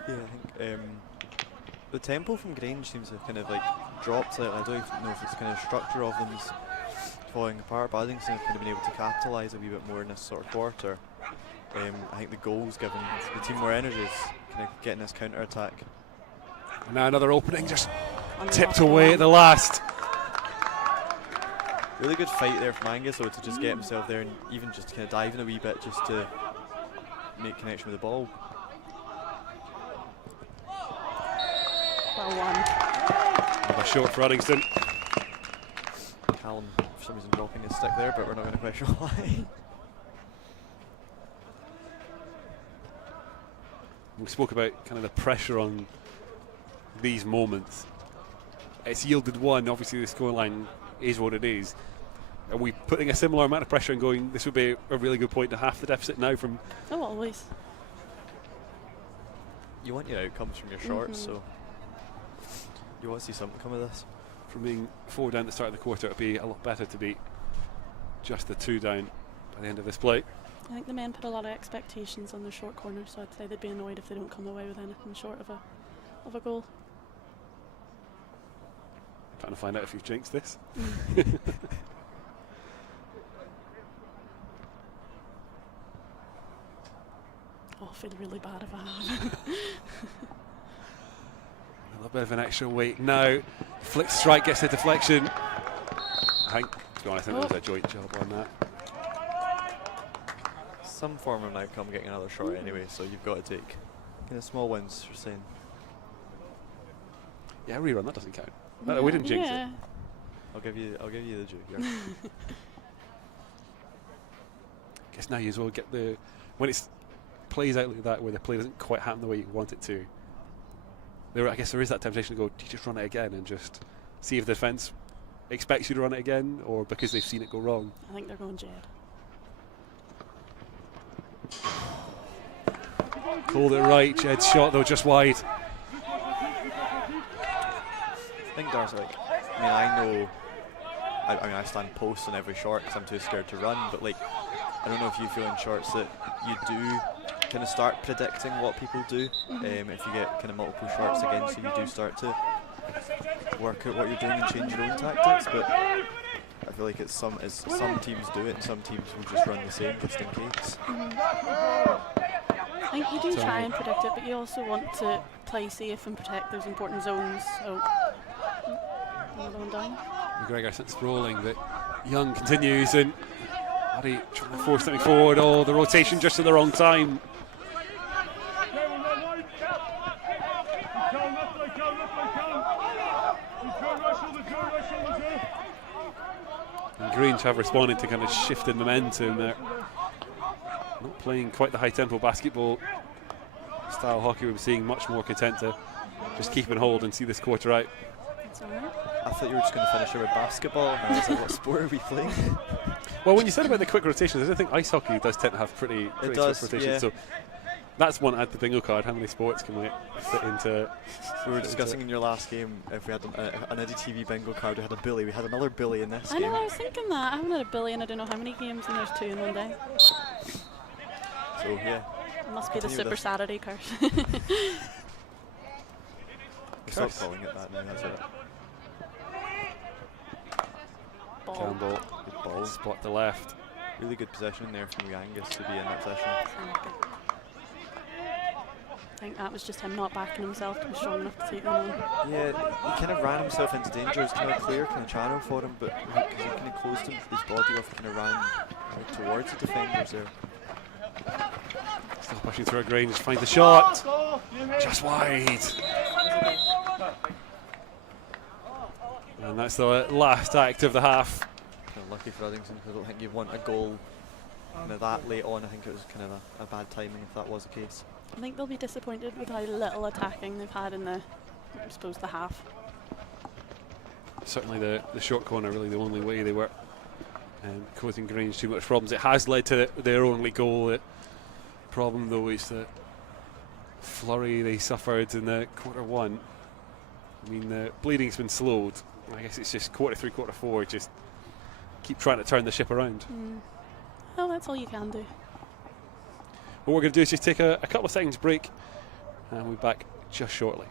Yeah, I think the tempo from Grange seems to have kind of like dropped slightly. I don't even know if it's kind of structure of them's falling apart, but I think they've kind of been able to capitalise a wee bit more in this sort of quarter. I think the goals given the team more energy is kind of getting this counter attack. And now another opening, just On the tipped last away one. at the last. Really good fight there from Angus, though, to just get himself there and even just kind of dive in a wee bit just to make connection with the ball. Well won. Another shot for Uddingston. Callum, for some reason, dropping his stick there, but we're not going to question why. We spoke about kind of the pressure on these moments. It's yielded one. Obviously, the scoreline is what it is. Are we putting a similar amount of pressure and going, this would be a really good point to half the deficit now from... Oh, always. You want your outcomes from your shorts, so you want to see something come of this. From being 4 down at the start of the quarter, it would be a lot better to be just the 2 down by the end of this play. I think the men put a lot of expectations on their short corners, so I'd say they'd be annoyed if they don't come away with anything short of a goal. Trying to find out if you've jinxed this. Oh, I feel really bad if I have. A little bit of an extra weight now. Flick strike gets the deflection. I think, to be honest, I think there was a joint job on that. Some form of an outcome getting another shot anyway, so you've got to take small wins, you're saying. Yeah, rerun, that doesn't count. No, we didn't jinx Yeah. it. I'll give you the due. Yeah. Guess now you as well get the... When it plays out like that, where the play doesn't quite happen the way you want it to, I guess there is that temptation to go, do you just run it again and just see if the defence expects you to run it again, or because they've seen it go wrong? I think they're going Jed. Called it right, Jed's shot though just wide. I think Dar's like, I know, I stand post on every short because I'm too scared to run, but like, I don't know if you feel in shorts that you do kind of start predicting what people do. If you get kind of multiple shorts against you, you do start to work out what you're doing and change your own tactics, but I feel like some teams do it and some teams will just run the same just in case. I think you do try and predict it, but you also want to play safe and protect those important zones. So, another one down. McGregor sits rolling, but Young continues, and Buddy trying to force something forward. Oh, the rotation just at the wrong time. And Grange have responded to kind of shifted momentum there. Not playing quite the high tempo basketball style hockey. We're seeing much more content to just keep and hold and see this quarter out. That's all right. I thought you were just going to finish it with basketball, and I was like, what sport are we playing? Well, when you said about the quick rotations, I don't think ice hockey does tend to have pretty quick rotations. Yeah. So that's one at the bingo card. How many sports can we fit into? We were discussing in your last game if we had an UDDY TV bingo card, we had a billy. We had another billy in this I game. know, I was thinking that. I haven't had a billion, I don't know how many games, and there's 2 in one day. So yeah. It must be the Continue Super this. Saturday curse. Stop calling it that now, that's it. Ball. Campbell, Good ball. spot to left. Really good possession in there from Angus to be in that position. I think that was just him not backing himself to be strong enough to take them on. Yeah, he kind of ran himself into danger. It was kind of a clear kind of channel for him, but because he kind of closed him with his body off, he kind of ran right towards the defenders there. Still pushing through a Grange, finds the shot. Just wide. And that's the last act of the half. kind of lucky for Uddingston, because I don't think you want a goal kind of that late on. I think it was kind of a bad timing if that was the case. I think they'll be disappointed with how little attacking they've had in the, I suppose, the half. Certainly the short corner, really the only way they were causing Grange too much problems. It has led to their only goal. The problem, though, is the flurry they suffered in the quarter one. I mean, the bleeding's been slowed. I guess it's just quarter three, quarter four, just keep trying to turn the ship around. Well, that's all you can do. What we're going to do is just take a couple of seconds break, and we'll be back just shortly.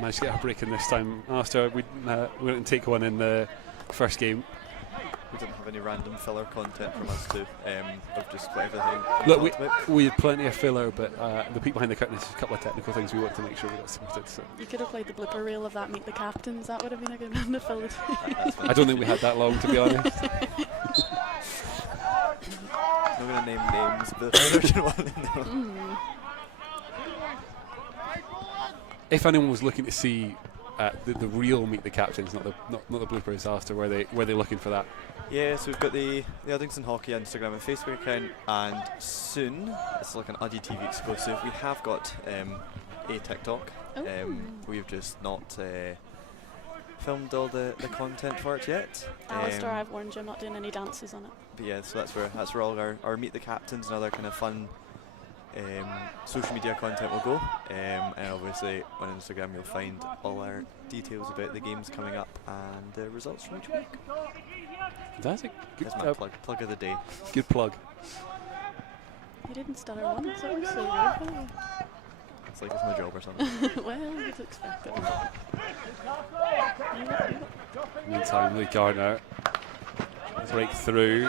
Managed to get a break in this time after we didn't take one in the first game. We didn't have any random filler content from us to of just everything. Look, we had plenty of filler, but the peek behind the curtain is a couple of technical things we want to make sure we got sorted. So. You could have played the blooper reel of that Meet the Captains. That would have been a good one to fill it. I don't think we had that long, to be honest. I'm not going to name names, but there's one. If anyone was looking to see the real Meet the Captains, not the bloopers after, were they looking for that? Yeah, so we've got the Uddingston Hockey Instagram and Facebook account, and soon it's like an UDDY TV exclusive. We have got a TikTok. We've just not filmed all the content for it yet. Alistair, I've warned you, I'm not doing any dances on it. But yeah, so that's where all our Meet the Captains and other kind of fun social media content will go. And obviously on Instagram you'll find all our details about the games coming up and the results from each week. That's a good That's my plug of the day. Good plug. You didn't stutter once, it was so weird. It's like it's my job or something. Well, you'd expect it. Meantime, Lee Gardner break through.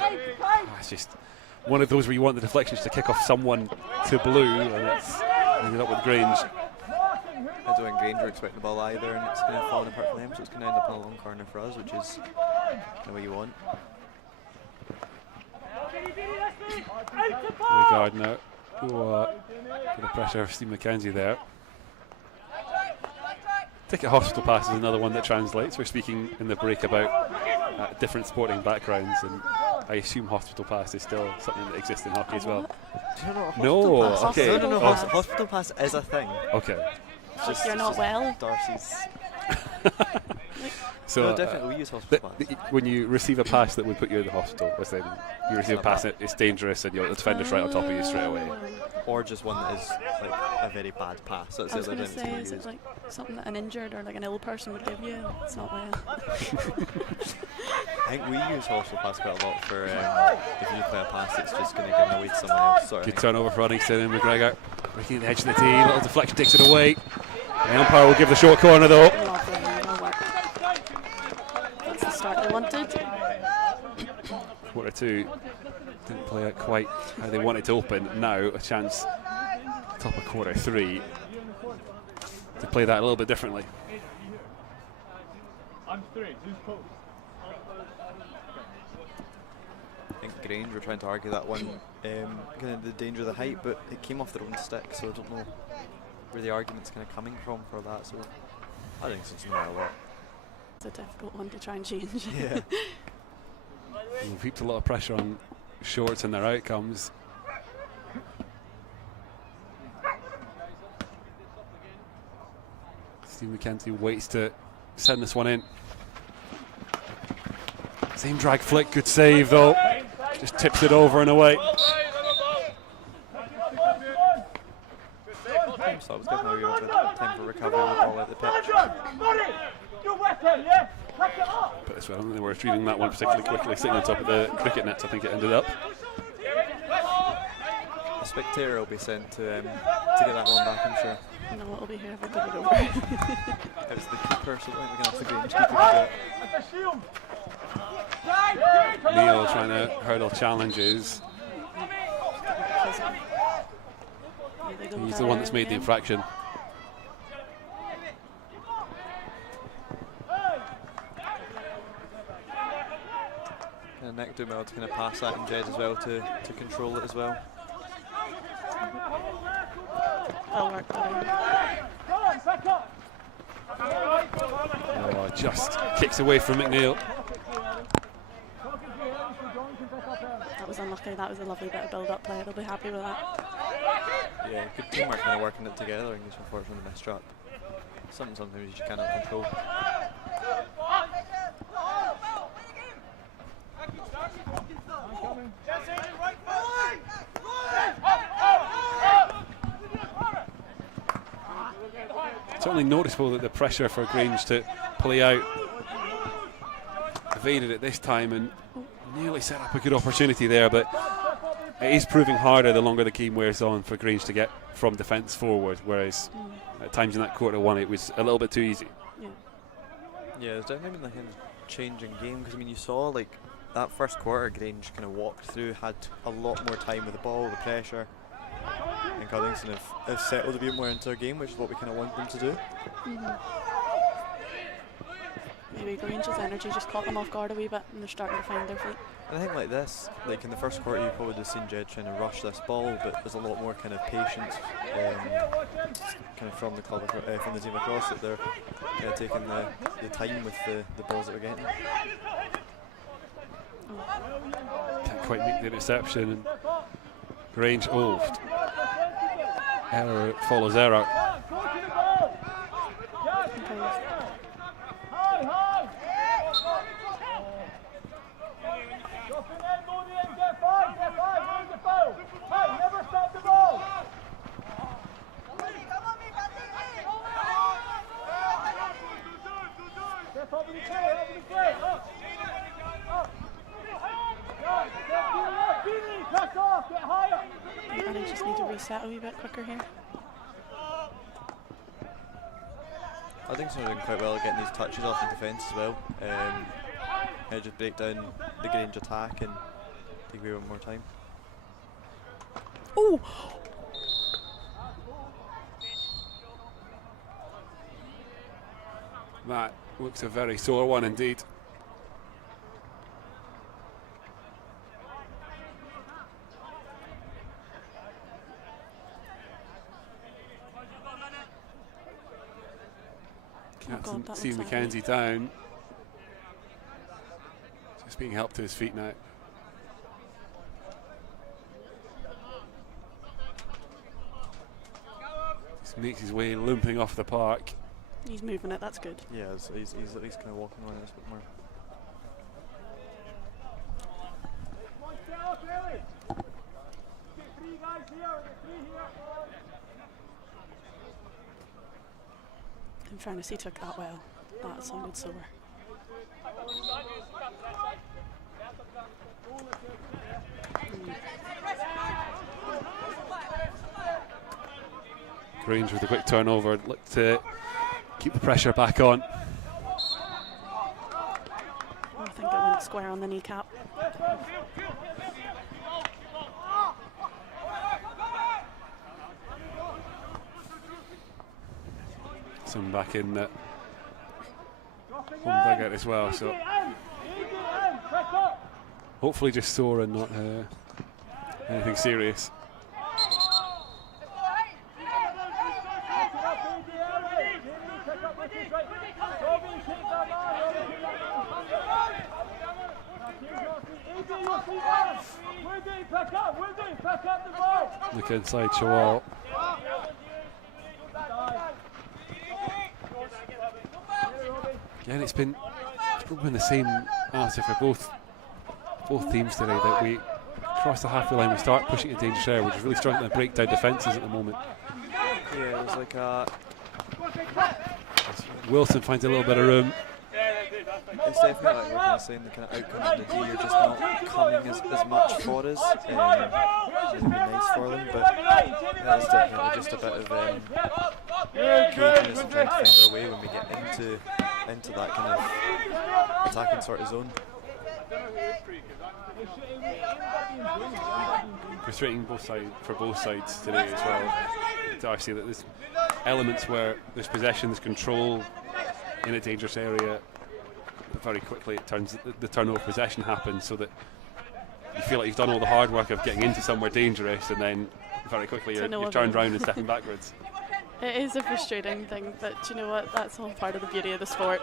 It's just one of those where you want the deflections to kick off someone to blue, and it's ended up with Grange. I don't think Grange were expecting the ball either, and it's kind of falling apart for them, so it's going to end up in a long corner for us, which is kind of what you want. Lee Gardner. Bit of pressure for Steve McKenzie there. Ticket hospital pass is another one that translates. We're speaking in the break about different sporting backgrounds, and I assume hospital pass is still something that exists in hockey as well. Do you know what No, hospital pass? okay. No. Oh. Hospital pass is a thing. Okay. It's just, You're not well. Darcy's. So No, definitely we use hospital pass. when you receive a pass that would put you in the hospital, as then you receive a pass that is dangerous and the defender's right on top of you straight away. Or just one that is like a very bad pass. That's I was the other going to thing say, it's is it like something that an injured or like an ill person would give you? It's not well. I think we use hospital pass quite a lot for if you play a pass that's just going to give away to someone else. Sort of Good thing. turnover for Uddingston and McGregor. Breaking the edge of the tee, little deflection takes it away. The umpire will give the short corner though. Lovely, well worked. That's the start they wanted. Quarter two didn't play out quite how they wanted to open. Now a chance top of quarter three to play that a little bit differently. I'm straight, who's close? I think Grange were trying to argue that one, kind of the danger of the height, but it came off their own stick, so I don't know where the argument's kind of coming from for that. So I think it's not a lot. It's a difficult one to try and change. Yeah. We've heaped a lot of pressure on Shorts and their outcomes. Steve McKenzie waits to send this one in. Same drag flick, good save though. Just tips it over and away. So I was getting a real bit of time for recovery with the ball out the pitch. But as well, I don't think they were retrieving that one particularly quickly, sitting on top of the cricket nets, I think it ended up. A spectator will be sent to get that one back, I'm sure. No, it'll be whoever got it over. It was the keeper, so I think we're going to have to Grange keeper to do it. Neil trying to hurdle challenges. He's the one that's made the infraction. And Nick doing well to kind of pass that in Jed as well to control it as well. Well worked, buddy. Oh, just kicks away from McNeil. That was unlucky. That was a lovely bit of build-up play. They'll be happy with that. Yeah, good teamwork kind of working it together, and just unfortunately missed trap. Sometimes you just cannot control. Certainly noticeable that the pressure for Grange to play out evaded it this time and nearly set up a good opportunity there, but it is proving harder the longer the game wears on for Grange to get from defence forward, whereas at times in that quarter one it was a little bit too easy. Yeah, it's definitely been like a changing game, because I mean you saw like that first quarter Grange kind of walked through, had a lot more time with the ball, the pressure. I think Uddingston have settled a bit more into their game, which is what we kind of want them to do. Maybe Grange's energy just caught them off guard a wee bit and they're starting to find their feet. And I think like this, like in the first quarter, you probably would have seen Jed trying to rush this ball, but there's a lot more kind of patience, kind of from the club, from the team across, that they're kind of taking the time with the balls that they're getting. Can't quite make the interception. And Grange, error follows error. I just need to reset a wee bit quicker here. I think they're doing quite well at getting these touches off the defence as well. Just break down the Grange attack and take away one more time. Oh! That looks a very sore one indeed. Captain Steve Mackenzie down. Just being helped to his feet now. Just makes his way limping off the park. He's moving it, that's good. Yeah, he's at least kind of walking on it a bit more. In fairness, he took that well. That sounded sore. Grange with a quick turnover, look to keep the pressure back on. Oh, I think it went square on the kneecap. Some back in that home dugout as well, so hopefully just sore and not anything serious. Look inside Chawal. Again, it's probably been the same answer for both teams today, that we cross the halfway line, we start pushing into dangerous area, which is really struggling to break down defences at the moment. Yeah, it was like a... Wilson finds a little bit of room. It's definitely like we're kind of saying the kind of outcome of the day, you're just not coming as much for us. It would be nice for them, but it's definitely just a bit of craziness and trying to find our way when we get into that kind of attacking sort of zone. Frustrating for both sides today as well. Darcy, that there's elements where there's possession, there's control in a dangerous area, but very quickly it turns the turnover possession happens, so that you feel like you've done all the hard work of getting into somewhere dangerous, and then very quickly you're turned around and stepping backwards. It is a frustrating thing, but you know what? That's all part of the beauty of the sport.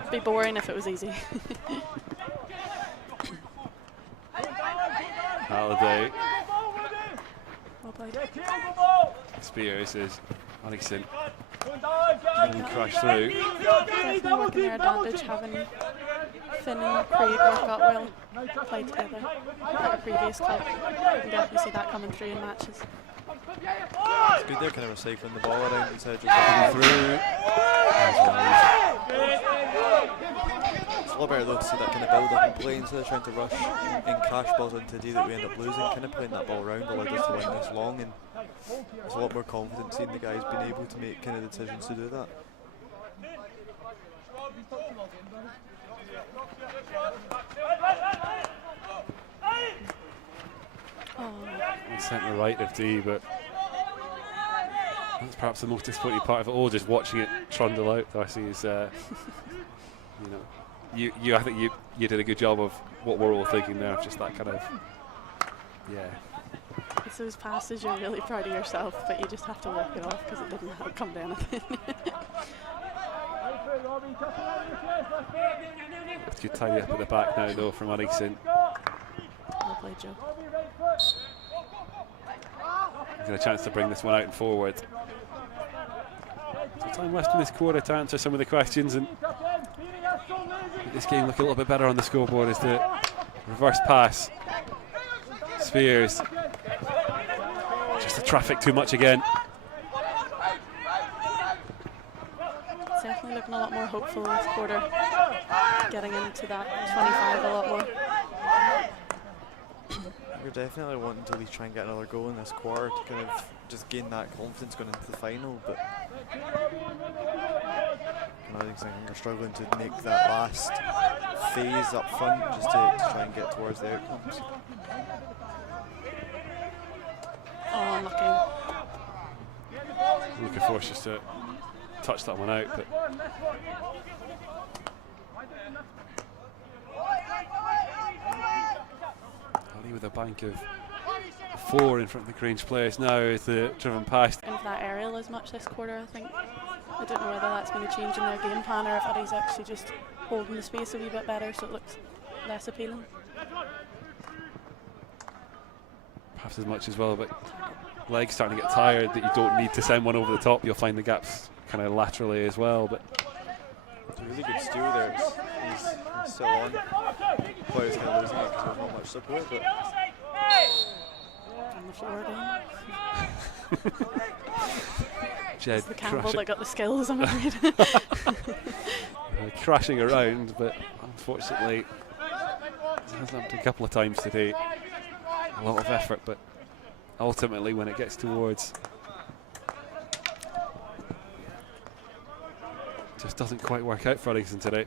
It'd be boring if it was easy. Halliday. Well played. Spears is Uddingston. And crash through. Definitely working their advantage, having Finn and Craig work out well, play together at a previous club. You can definitely see that coming through in matches. It's good they're kind of recycling the ball around instead of just looking through. It's a lot better though to see that kind of build up and play instead of trying to rush and cash balls into D that we end up losing. Kind of playing that ball around allowed us to win this long, and there's a lot more confidence in the guys being able to make kind of decisions to do that. Centre right of D, but that's perhaps the most disappointing part of it all, just watching it trundle out. Darcy is, I think you did a good job of what we're all thinking there, of just that kind of, yeah. It's those passes you're really proud of yourself, but you just have to walk it off because it didn't come to anything. Good tidy up at the back now though from Uddingston. Well played, Joe. Get a chance to bring this one out and forward. So time left in this quarter to answer some of the questions and make this game look a little bit better on the scoreboard. As the reverse pass, Spheres, just the traffic too much again. It's definitely looking a lot more hopeful this quarter, getting into that 25 a lot more. We're definitely wanting to at least try and get another goal in this quarter to kind of just gain that confidence going into the final, but I think we're struggling to make that last phase up front just to try and get towards the outcomes. Oh, unlucky. Looking forced just to touch that one out, but with a bank of 4 in front of the Grange players now as the driven past. Into that aerial as much this quarter, I think. I don't know whether that's going to change in their game plan or if Uddy's actually just holding the space a wee bit better so it looks less appealing. Perhaps as much as well, but legs starting to get tired that you don't need to send one over the top. You'll find the gaps kind of laterally as well, but it's a really good steal there. He's still on. Players kind of losing it because there's not much support, but on the floor again. Jed it's the Campbell that got the skills, I'm afraid. Crashing around, but unfortunately it has happened a couple of times today. A lot of effort, but ultimately when it gets towards, just doesn't quite work out for Uddingston today.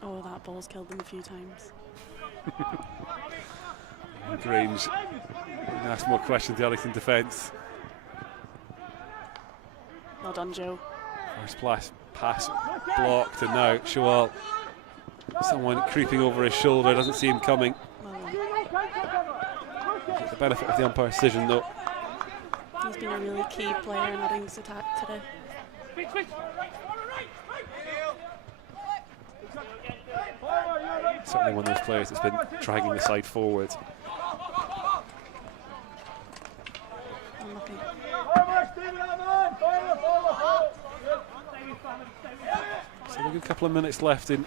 Oh, that ball's killed them a few times. Grange ask more questions, the Uddingston defence. Well done, Joe. First pass blocked, and now Shoal, someone creeping over his shoulder, doesn't see him coming. Get the benefit of the umpire's decision though. He's been a really key player in Uddingston's attack today. Certainly one of those players that's been dragging the side forward. Unlucky. So a good couple of minutes left in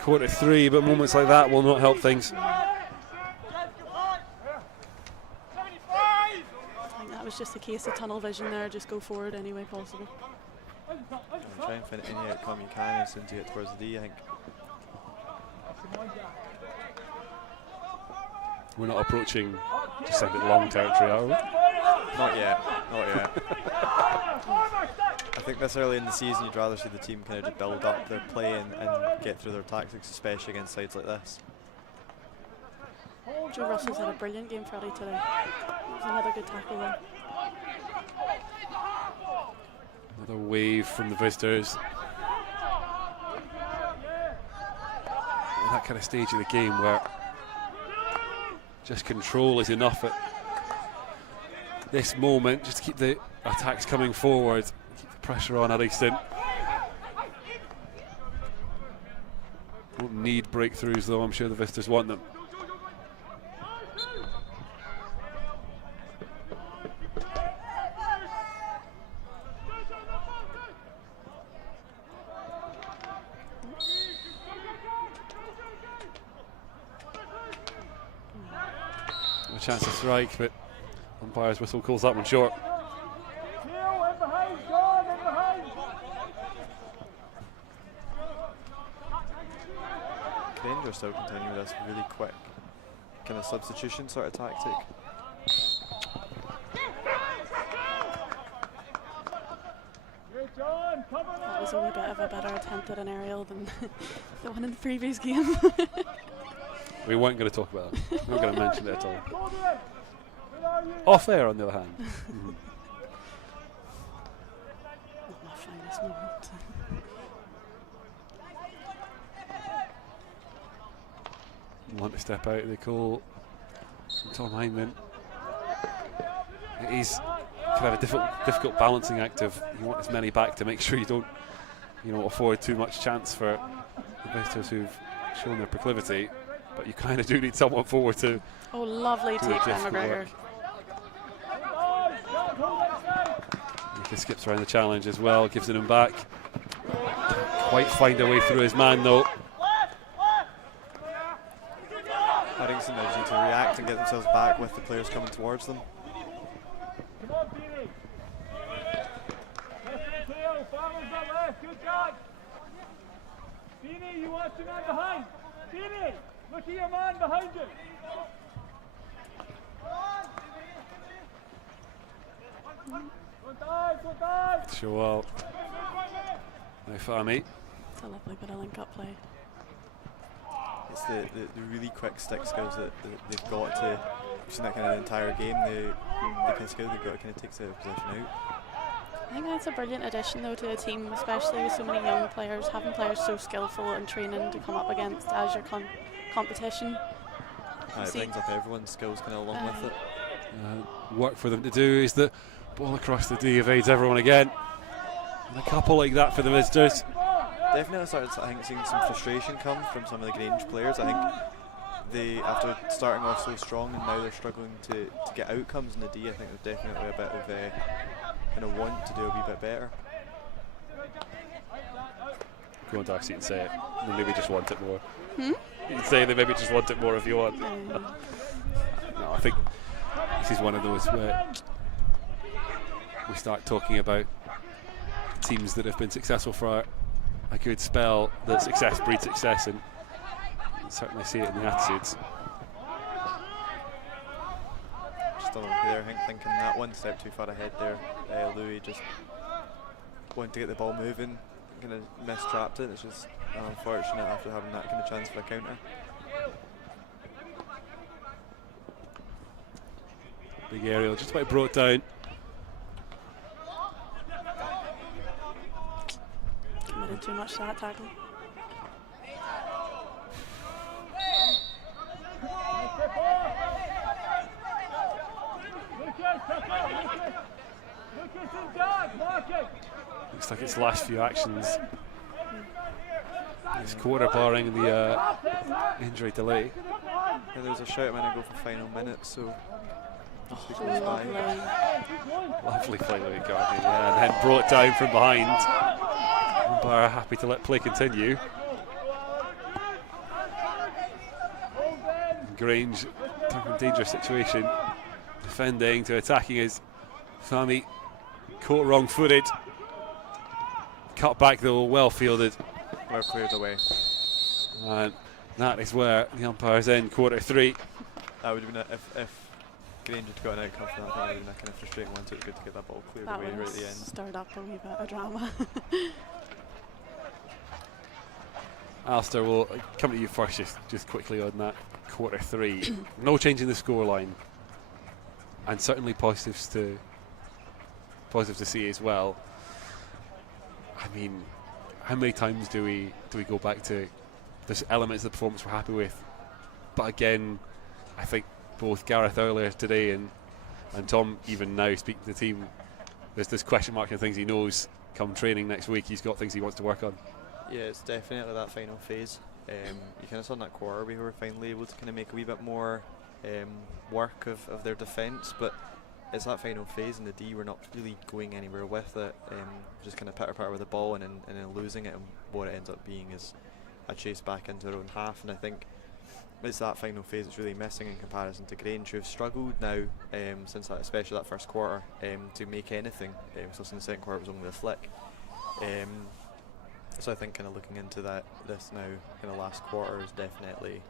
quarter 3, but moments like that will not help things. I think that was just a case of tunnel vision there, just go forward any way possible. try and find any outcome you can as soon as you get towards the D, I think. We're not approaching just a bit long territory, are we? Not yet, not yet. I think this early in the season you'd rather see the team kind of just build up their play and get through their tactics, especially against sides like this. Joe Russell's had a brilliant game for Uddy today. It was another good tackle there. Another wave from the visitors. At that kind of stage of the game where just control is enough at this moment, just to keep the attacks coming forward, keep the pressure on Uddingston. Won't need breakthroughs though, I'm sure the visitors want them. A chance to strike, but umpire's whistle calls that one short. Grange are still continuing this really quick kind of substitution sort of tactic. That was a wee bit of a better attempt at an aerial than the one in the previous game. We weren't going to talk about it. We weren't going to mention it at all. Off air, on the other hand. tense moment. Want to step out, they call Tom Hindman. He's kind of a difficult balancing act of you want as many back to make sure you don't, afford too much chance for the visitors who've shown their proclivity, but you kind of do need someone forward to. Oh, lovely do take the by difficult McGregor. work. He skips around the challenge as well, gives it him back. Quite find a way through his man though. Uddingston now just need to react and get themselves back with the players coming towards them. Come on, Beanie. Left it clear. Farmer's got left. Good job. Beanie, you watch your man behind. Beanie, look at your man behind you. Don't dive, don't dive. Show out. Now Fahmy. It's a lovely bit of link-up play. It's the really quick stick skills that they've got to. You've seen that kind of the entire game. The kind of skill they've got to kind of takes the possession out. I think that's a brilliant addition though to the team, especially with so many young players, having players so skillful and training to come up against as your competition. It brings up everyone's skills kind of along with it. Work for them to do is the ball across the D evades everyone again. And a couple like that for the visitors. Definitely started, I think, seeing some frustration come from some of the Grange players. I think they, after starting off so strong and now they're struggling to get outcomes in the D, I think there's definitely a bit of kind of want to do a wee bit better. Go on, Darcy, and say it. They maybe just want it more. You can say they maybe just want it more if you want. No, I think this is one of those where we start talking about teams that have been successful for a good spell, that success breeds success, and you certainly see it in the attitudes. Just unlucky there, I think, thinking that one step too far ahead there. Louis just wanted to get the ball moving, kind of mistrapped it. It's just unfortunate after having that kind of chance for a counter. Big aerial, just about brought down. Committed too much to that tackle. Looks like its last few actions. It's quarter barring the injury delay. And there was a shout a minute ago for final minutes, so Lovely play by Guardian, yeah, and then brought down from behind. Umpire happy to let play continue. Grange from a dangerous situation, defending to attacking as Fahmy caught wrong-footed. Cut back though, well fielded. well cleared away. And that is where the umpire's in quarter three. That would have been if Grange had got an outcome from that, that would have been a kind of frustrating one, so it's good to get that ball cleared away right at the end. Stirred up a wee bit of drama. Alistair, will come to you first, just quickly on that quarter three. No change in the scoreline, and certainly positives to see as well. I mean, how many times do we go back to there's elements of the performance we're happy with, but again, I think both Gareth earlier today and Tom even now speaking to the team, there's this question mark and things he knows come training next week. He's got things he wants to work on. Yeah, it's definitely that final phase. You kind of saw in that quarter we were finally able to kind of make a wee bit more work of their defence, but it's that final phase in the D we're not really going anywhere with it. Just kind of pitter-patter with the ball and then losing it, and what it ends up being is a chase back into their own half. And I think it's that final phase that's really missing in comparison to Grange, who have struggled now since that, especially that first quarter, to make anything. So since the second quarter it was only a flick. So I think kind of looking into this now kind of last quarter is definitely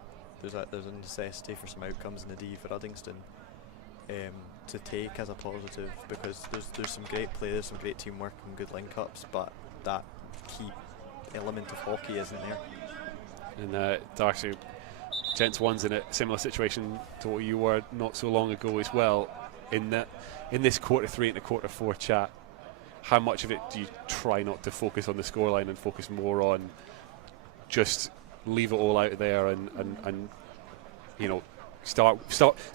there's a necessity for some outcomes in the D for Uddingston to take as a positive, because there's some great play, there's some great teamwork and good link-ups, but that key element of hockey isn't there. And Darcy, Gents one's in a similar situation to what you were not so long ago as well, in this quarter three and the quarter four chat. how much of it do you try not to focus on the scoreline and focus more on just leave it all out there and you know, start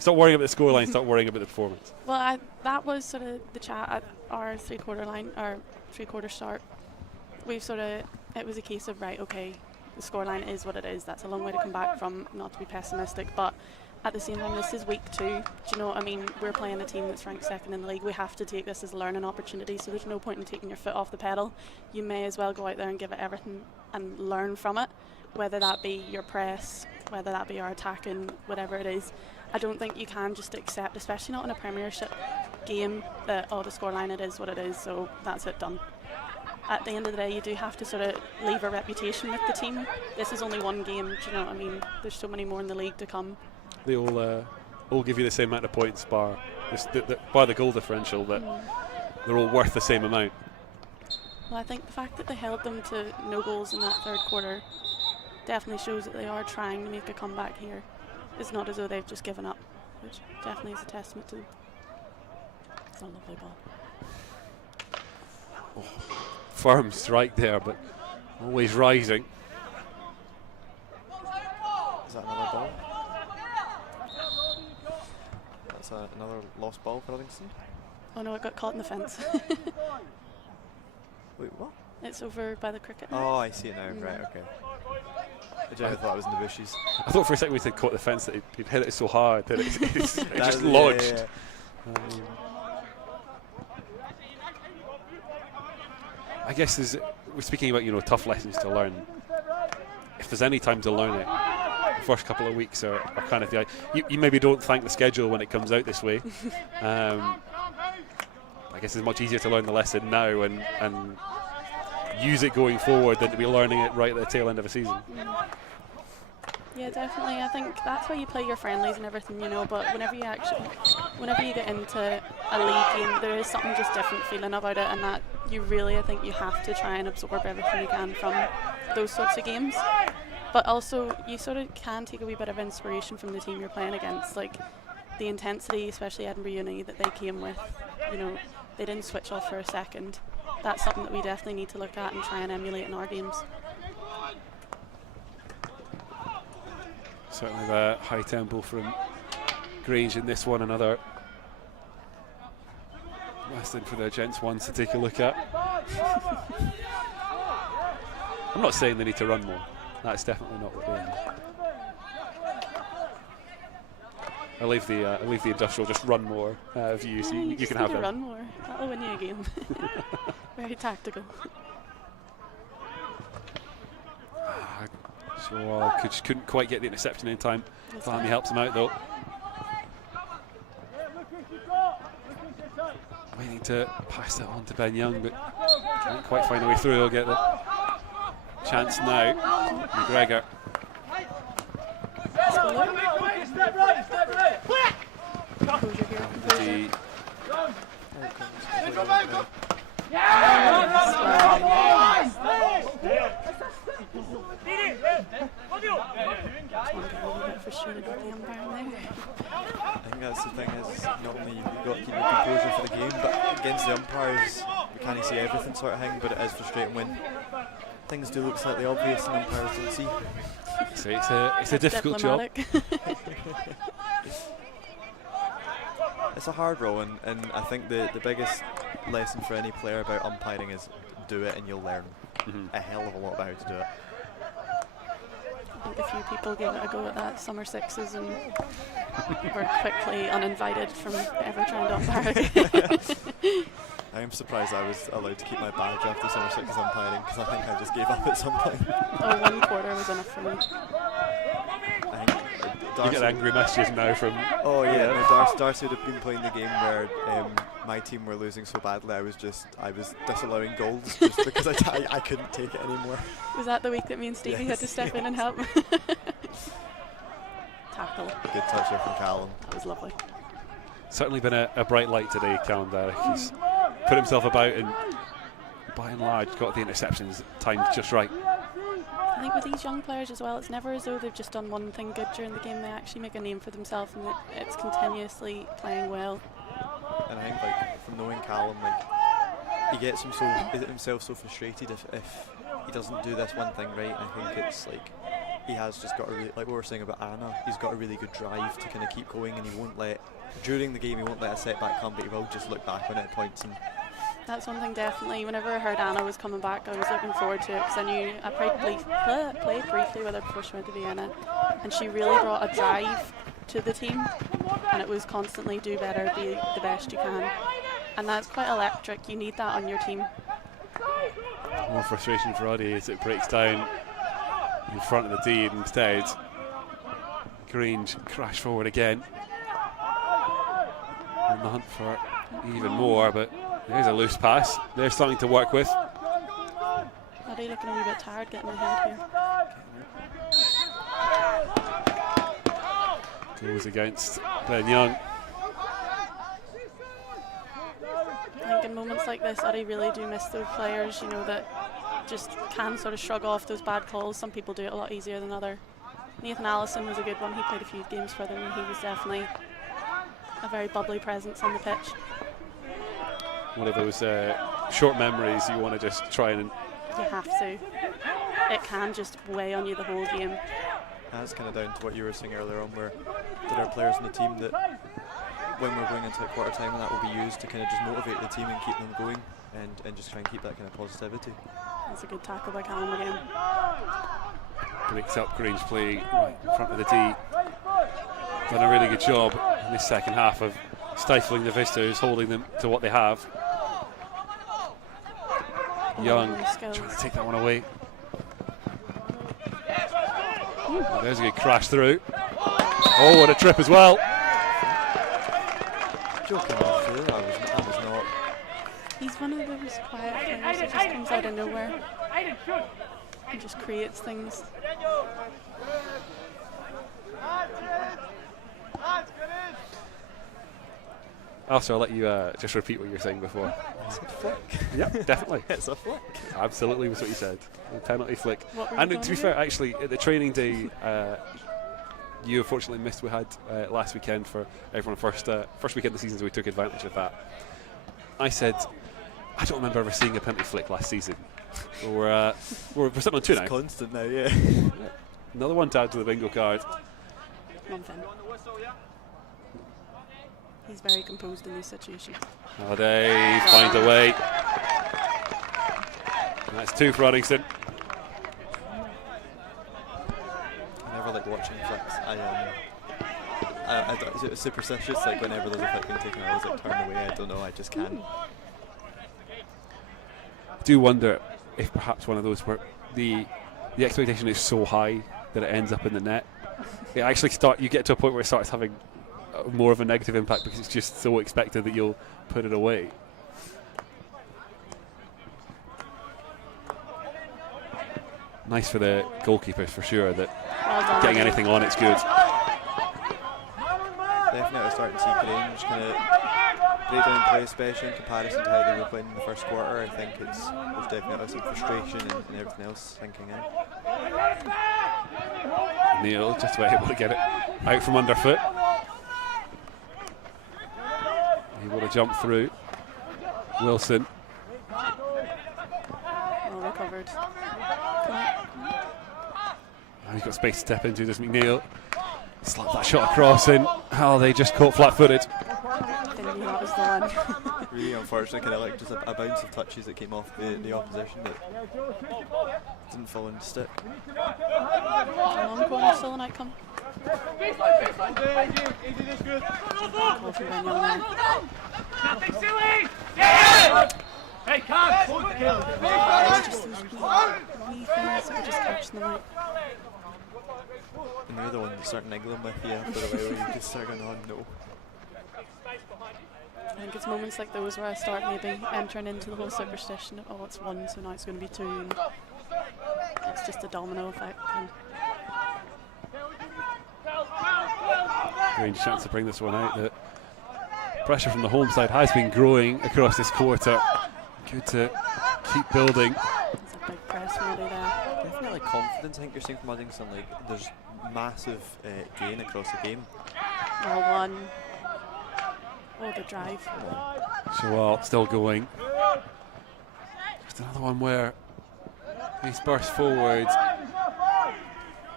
worrying about the scoreline, start worrying about the performance? Well, that was sort of the chat at our three-quarter start. It was a case of, right, okay, the scoreline is what it is. That's a long way to come back from, not to be pessimistic, but at the same time, this is week 2. Do you know what I mean? We're playing a team that's ranked 2nd in the league. We have to take this as a learning opportunity, so there's no point in taking your foot off the pedal. You may as well go out there and give it everything and learn from it, whether that be your press, whether that be our attacking, whatever it is. I don't think you can just accept, especially not in a Premiership game, that, oh, the scoreline, it is what it is, so that's it, done. At the end of the day, you do have to sort of leave a reputation with the team. This is only one game, do you know what I mean? There's so many more in the league to come. They all give you the same amount of points, bar the goal differential, that they're all worth the same amount. Well, I think the fact that they held them to no goals in that third quarter definitely shows that they are trying to make a comeback here. It's not as though they've just given up, which definitely is a testament to them. It's a lovely ball. Oh, firm strike there, but always rising. Is that another ball? That's another lost ball for Uddingston. Oh no, it got caught in the fence. Wait, what? It's over by the cricket. Oh, I see it now. Right, okay. I genuinely thought it was in the bushes. I thought for a second we said caught the fence that he'd hit it so hard that it just Yeah, lodged. yeah. I guess we're speaking about, you know, tough lessons to learn. If there's any time to learn it, the first couple of weeks are kind of you maybe don't thank the schedule when it comes out this way. I guess it's much easier to learn the lesson now and use it going forward than to be learning it right at the tail end of a season. Yeah, definitely. I think that's why you play your friendlies and everything, you know, but whenever you get into a league game, there is something just different feeling about it, and that you really, I think you have to try and absorb everything you can from those sorts of games. But also, you sort of can take a wee bit of inspiration from the team you're playing against, like the intensity, especially Edinburgh Uni, that they came with. You know, they didn't switch off for a second. That's something that we definitely need to look at and try and emulate in our games. Certainly the high tempo from Grange in this one. Another lesson for the Gents ones to take a look at. I'm not saying they need to run more. That's definitely not what they are. I leave the industrial just run more view, so you can have it. Run more. That'll win you a game. Very tactical. So couldn't quite get the interception in time. Fahmy helps him out though. Waiting to pass that on to Ben Young, but can't quite find a way through. He'll get the chance now. McGregor. I think that's the thing, is not only you've got to keep your composure for the game, but against the umpires you can't see everything sort of thing, but it is frustrating when things do look slightly obvious and umpires don't see. So it's a difficult job. It's a hard role, and I think the biggest lesson for any player about umpiring is do it and you'll learn a hell of a lot about how to do it. I think a few people gave it a go at that summer sixes and were quickly uninvited from ever trying to umpire again. I am surprised I was allowed to keep my badge after summer sixes umpiring, because I think I just gave up at some point. Oh, 1 quarter was enough for me. I think You get angry messages now from... Oh yeah, no, Darcy would have been playing the game where my team were losing so badly I was disallowing goals just because I couldn't take it anymore. Was that the week that me and Stevie had to step in and help? Tackle. Good touch there from Callum. That was lovely. Certainly been a bright light today, Callum Derrick. He's put himself about and by and large got the interceptions timed just right. I think with these young players as well, it's never as though they've just done one thing good during the game. They actually make a name for themselves, and it's continuously playing well. And I think, like, from knowing Callum, like, he gets himself so frustrated if he doesn't do this one thing right. I think it's like he has just got like what we were saying about Anna, he's got a really good drive to kind of keep going, and he won't let, during the game he won't let a setback come, but he will just look back on it at points. And that's one thing definitely. Whenever I heard Anna was coming back, I was looking forward to it because I knew I played briefly with her before she went to Vienna, and she really brought a drive to the team, and it was constantly do better, be the best you can, and that's quite electric. You need that on your team. More frustration for Uddy as it breaks down in front of the D, and instead Grange crash forward again on the hunt for even more, but there's a loose pass. There's something to work with. Uddy looking a wee bit tired getting ahead here. Goes against Glenn Young. I think in moments like this, Uddy really do miss those players, you know, that just can sort of shrug off those bad calls. Some people do it a lot easier than others. Nathan Allison was a good one. He played a few games for them, and he was definitely a very bubbly presence on the pitch. One of those short memories you want to just try and... You have to. It can just weigh on you the whole game. that's kind of down to what you were saying earlier on, where there are players in the team that when we're going into a quarter time, and that will be used to kind of just motivate the team and keep them going, and just try and keep that kind of positivity. That's a good tackle by Callum again. Breaks up Grange play right in front of the D. Done a really good job in this second half of stifling the visitors, holding them to what they have. Young trying to take that one away. Oh, there's a good crash through. Oh, what a trip as well. Joking off through, that was not. He's one of those quiet players that just comes out of nowhere and just creates things. Also, I'll let you just repeat what you were saying before. It's a flick. Yeah, definitely. It's a flick. Absolutely was what you said. A penalty flick. And to be fair, actually, at the training day, you unfortunately missed. We had last weekend for everyone. First weekend of the season, so we took advantage of that. I said, I don't remember ever seeing a penalty flick last season. We're sitting on two now. It's constant now, yeah. Another one to add to the bingo card. Come on, Finn. He's very composed in these situations. Oh, they find a way. And that's two for Uddingston. I never like watching flicks. Is it superstitious? Like whenever there's a flick being taken, I always like turn away. I don't know. I just can't. I do wonder if perhaps one of those where the expectation is so high that it ends up in the net. It actually you get to a point where it starts having more of a negative impact because it's just so expected that you'll put it away. Nice for the goalkeepers for sure that Well getting anything on it's good. Definitely starting to see Grange kind of break down play, especially in comparison to how they were playing in the first quarter. I think there's definitely some frustration and everything else sinking in. Neil just about able to get it out from underfoot. Able to jump through. Wilson. Well recovered. And he's got space to step into, does McNeil. Slap that shot across and they just caught flat-footed. Didn't knew that was the one. Really unfortunate, kind of like just a bounce of touches that came off the opposition that didn't fall into stick. Long corner still an outcome. Nothing silly! Yeah! Hey, come! It's just those wee things that are just catching them out. And the other one that's starting niggling with you after a while, you just start going, oh no. I think it's moments like those where I start maybe entering into the whole superstition of, oh, it's one, so now it's going to be two. And it's just a domino effect. And Grange chance to bring this one out. The pressure from the home side has been growing across this quarter. Good to keep building. it's a big press really there. Definitely confidence, I think you're seeing from Uddingston. Like, there's massive gain across the game. Well one. Oh, the drive. Shawal still going. Just another one where he's burst forward,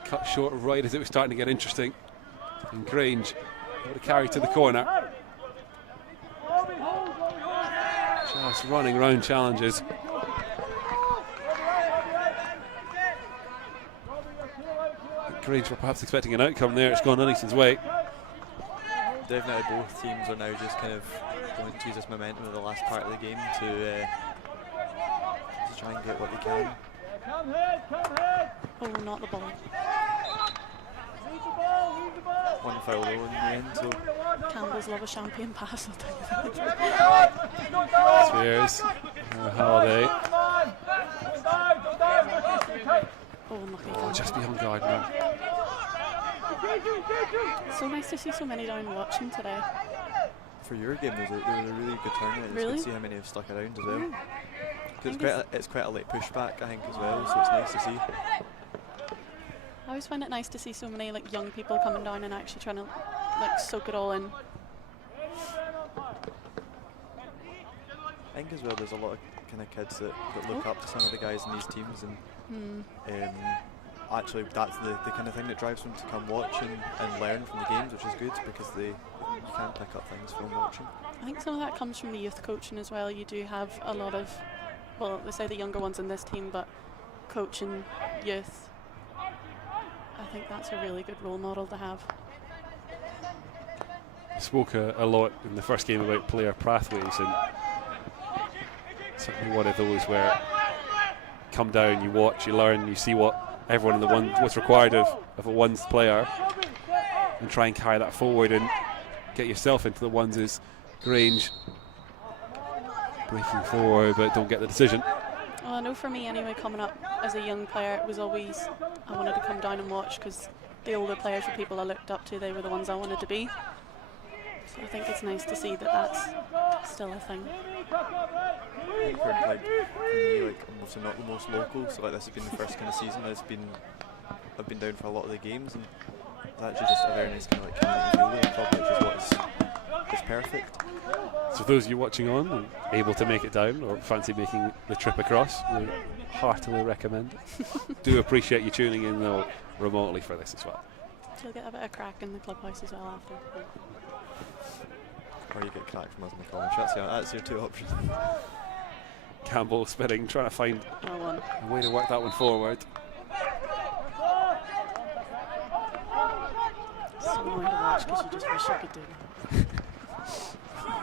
cut short right as it was starting to get interesting. And Grange able to carry to the corner. Just running round challenges. Grange were perhaps expecting an outcome there. It's gone Uddingston's way. Definitely both teams are now just kind of going to use this momentum of the last part of the game to try and get what they can. Come head. Oh, not the ball. Lead the ball. One foul though in the end, so Campbell's love a champagne pass, I'll tell you that. Spears, Holiday. Oh, unlucky. Oh, just beyond guard now. So nice to see so many down watching today. for your game there was a really good turnout. It's good to see how many have stuck around as well. It's quite a late pushback, I think, as well, so it's nice to see. I always find it nice to see so many like young people coming down and actually trying to like soak it all in. I think as well there's a lot of kind of kids that look up to some of the guys in these teams, and actually that's the kind of thing that drives them to come watch and learn from the games, which is good because you can pick up things from watching. I think some of that comes from the youth coaching as well. You do have a lot of, well, they say the younger ones in this team, but coaching youth, I think that's a really good role model to have. Spoke a lot in the first game about player pathways, and certainly one of those where you come down, you watch, you learn, you see what everyone in the one what's required of a ones player, and try and carry that forward and get yourself into the ones. Is Grange breaking forward but don't get the decision. Well, I know for me anyway, coming up as a young player, it was always I wanted to come down and watch because the older players were people I looked up to. They were the ones I wanted to be. So I think it's nice to see that that's still a thing. I think for me, like almost not the most local, so like this has been the first kind of season I've been down for a lot of the games, and it's actually just a very nice kind of like community feel in the club, which is what's perfect. So those of you watching on and able to make it down or fancy making the trip across, we heartily recommend it. Do appreciate you tuning in though remotely for this as well. So you'll get a bit of crack in the clubhouse as well after. Or you get cracked from us in the comments. That's your two options. Campbell spinning, trying to find a way to work that one forward. So annoying to watch because you just wish you could do that.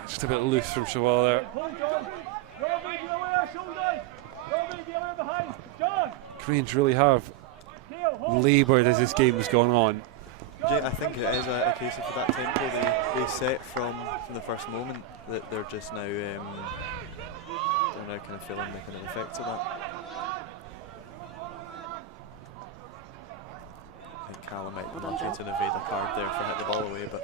Just a bit loose from Shawal there. Grange really have laboured as this game has gone on. Yeah, I think it is a case of for that tempo they set from the first moment that they're just now kind of feeling the kind of effects of that. I think Callum might be wanting to evade a card there for hit the ball away, but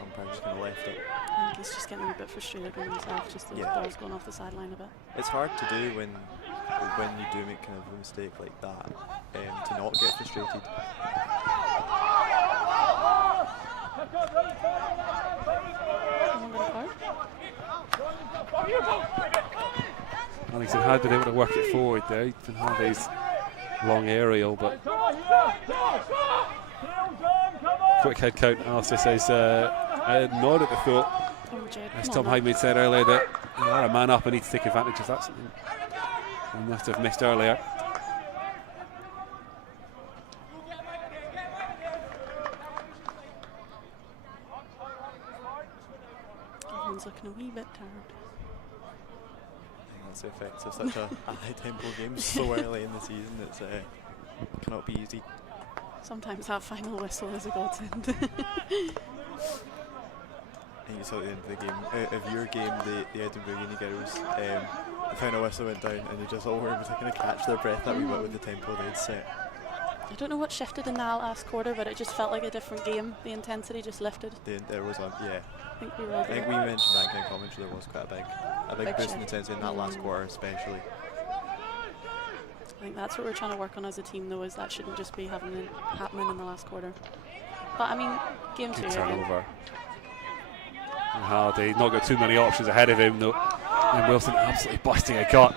umpire just kind of left it. I think he's just getting a bit frustrated with himself, just the ball's going off the sideline a bit. It's hard to do when you do make kind of a mistake like that, to not get frustrated. Uddingston had been able to work it forward there. He didn't have his long aerial, but quick head count analysis says a nod at the thought. As Tom Hyman said earlier, that you are a man up and need to take advantage of that. Something we must have missed earlier. Everyone's looking a wee bit tired. I think that's the effect of such a high-tempo game so early in the season. It's cannot be easy. Sometimes that final whistle is a godsend. I think you saw at the end of the game, of your game, the Edinburgh Uni girls, the final whistle went down and they just all were able to kind of catch their breath that wee bit with the tempo they'd set. I don't know what shifted in that last quarter, but it just felt like a different game. The intensity just lifted. There was I think we mentioned that kind of commentary. There was quite a big boost in intensity in that last quarter, especially. I think that's what we're trying to work on as a team, though, is that shouldn't just be happening in the last quarter. But I mean, game 2 turnover. And Halliday not got too many options ahead of him though. And Wilson absolutely busting a cut.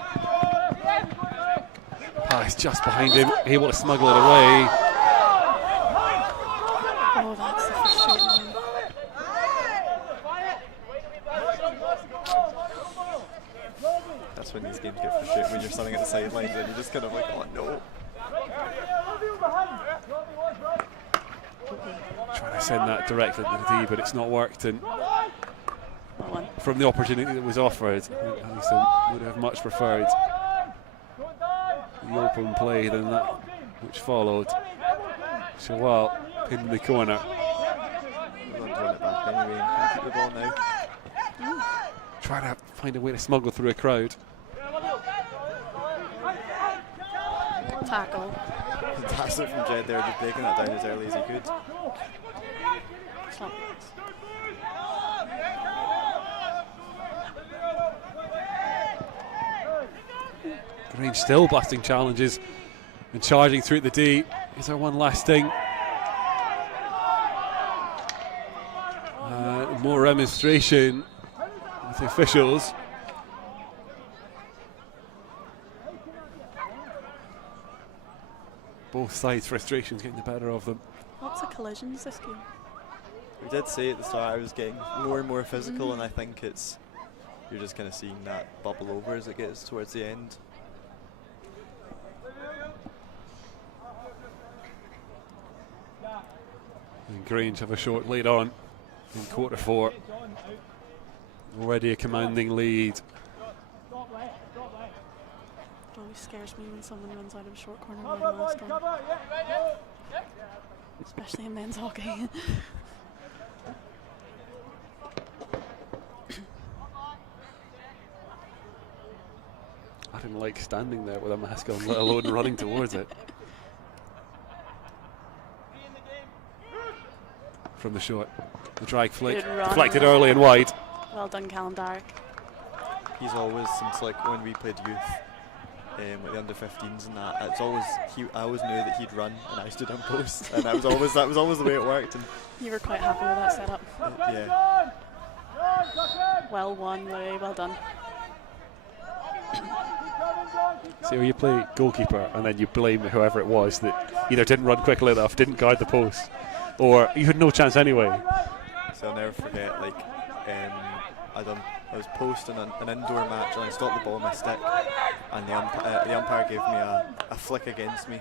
Pass just behind him, able to smuggle it away. Oh, that's the frustrating one. That's when these games get frustrating, when you're standing at the sidelines and you're just kind of like, oh no. Trying to send that directly to the D, but it's not worked. And Well won. from the opportunity that was offered, Uddingston would have much preferred the open play than that which followed. Shawal in the corner. We're not doing it back anyway. Can keep the ball now. Trying to find a way to smuggle through a crowd. Tackle. Fantastic from Jed there, just breaking that down as early as he could. It's not- Grange still busting challenges and charging through the D. Is there one last thing? More demonstration with the officials. Both sides' frustrations getting the better of them. Lots of collisions this game. We did say at the start I was getting more and more physical, and I think it's, you're just kind of seeing that bubble over as it gets towards the end. And Grange have a short lead on in quarter 4. Already a commanding lead. It always scares me when someone runs out of a short corner and then last one. Especially in men's hockey. I didn't like standing there with a mask on, let alone running towards it. From the short, the drag flick, Good run. deflected early and wide. Well done, Callum Darrick. He's always, since like when we played youth, with the under-15s and that, it's always, I always knew that he'd run and I stood on post, and that was always the way it worked. And You were quite happy with that setup. yeah, Well won, Louis. Well done. See how you play goalkeeper and then you blame whoever it was that either didn't run quickly enough, didn't guard the post, or you had no chance anyway. so I'll never forget, like, I was posting an indoor match and I stopped the ball with my stick, and the umpire gave me a flick against me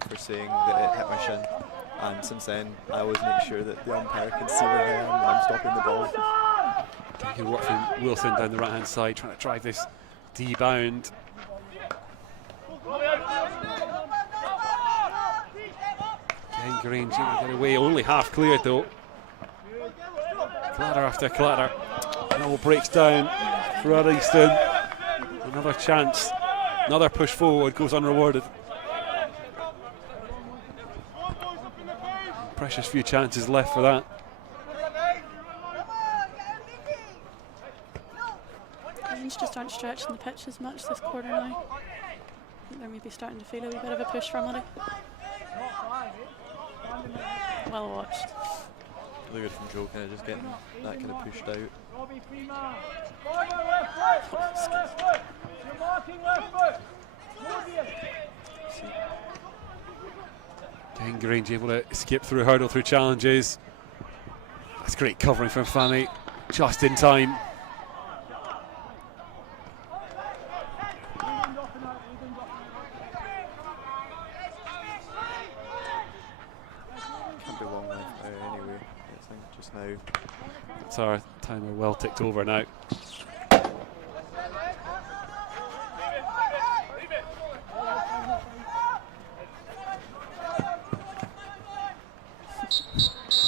for saying that it hit my shin, and since then I always make sure that the umpire can see where I am when I'm stopping the ball. Taking work from Wilson down the right hand side, trying to drive this D-bound. Again, Grange able to get away, only half cleared though. Clatter after clatter. It all breaks down for Uddingston. Another chance, another push forward goes unrewarded. Precious few chances left for that. Grange just aren't stretching the pitch as much this quarter now. I think they're maybe starting to feel a wee bit of a push from it. Well watched. Really good from Joe, kind of just getting that kind of pushed out. Again, Grange able to skip through, hurdle through challenges. That's great covering from Fanny, just in time. Can't be long left anyway, I think, just now. That's our timer well ticked over now.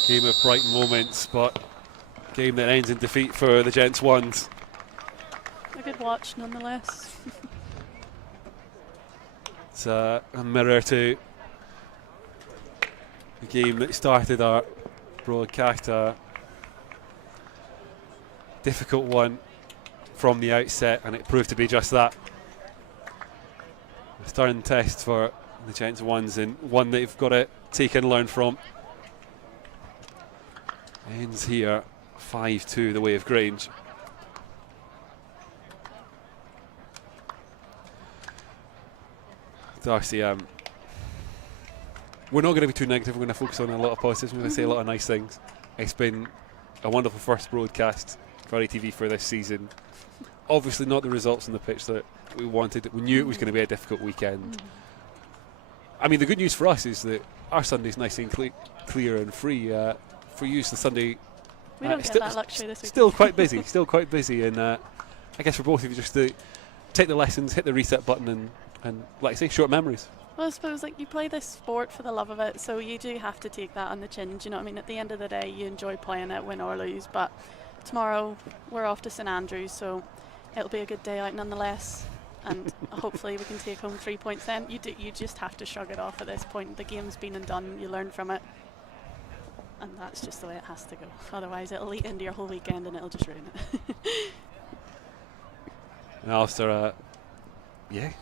Game of bright moments, but game that ends in defeat for the Gents ones. A good watch nonetheless. It's a mirror to the game that started our broadcast. A difficult one from the outset, and it proved to be just that. A stern test for the Gents ones, and one they've got to take and learn from. Ends here 5-2 the way of Grange. Darcy, we're not going to be too negative. We're going to focus on a lot of positives. We're going to say a lot of nice things. It's been a wonderful first broadcast for UDDY TV for this season. Obviously not the results on the pitch that we wanted. We knew it was going to be a difficult weekend. I mean, the good news for us is that our Sunday's nice and clear and free. For you, the Sunday We don't get that luxury this week. still quite busy. Still quite busy. And I guess for both of you, just to take the lessons, hit the reset button, and like I say, short memories. Well, I suppose like you play this sport for the love of it, so you do have to take that on the chin. Do you know what I mean? At the end of the day, you enjoy playing it, win or lose. But tomorrow we're off to St Andrews, so it'll be a good day out nonetheless. And hopefully we can take home 3 points. Then you just have to shrug it off at this point. The game's been and done. You learn from it, and that's just the way it has to go. Otherwise, it'll eat into your whole weekend and it'll just ruin it. And Alistair, UDDY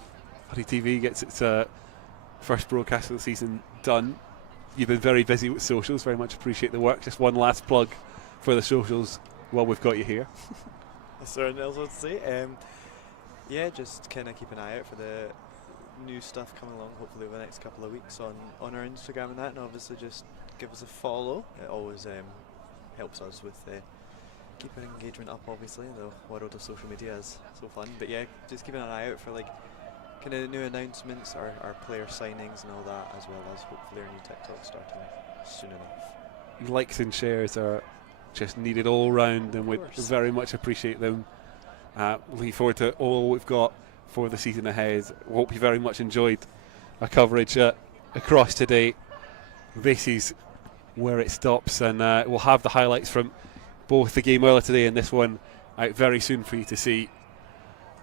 TV gets its first broadcast of the season done. You've been very busy with socials. Very much appreciate the work. Just one last plug for the socials while we've got you here. Is there anything else I want to say? Yeah, just kind of keep an eye out for the new stuff coming along, hopefully over the next couple of weeks on our Instagram and that, and obviously just give us a follow. It always helps us with keeping engagement up, obviously. The world of social media is so fun. But yeah, just keeping an eye out for like kind of new announcements, our player signings and all that, as well as hopefully our new TikTok starting soon enough. Likes and shares are just needed all round, and we very much appreciate them. Looking forward to all we've got for the season ahead. We hope you very much enjoyed our coverage across today. This is where it stops, and we'll have the highlights from both the game earlier today and this one out very soon for you to see.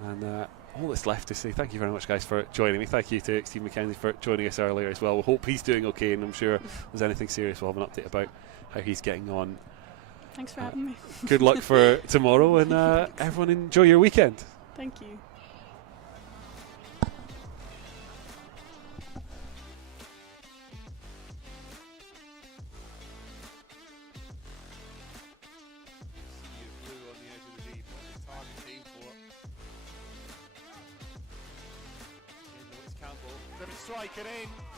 And all that's left to say, thank you very much, guys, for joining me. Thank you to Steve McKenzie for joining us earlier as well. We hope he's doing okay, and I'm sure if there's anything serious, we'll have an update about how he's getting on. Thanks for having me. Good luck for tomorrow, and everyone enjoy your weekend. Thank you. Strike it in.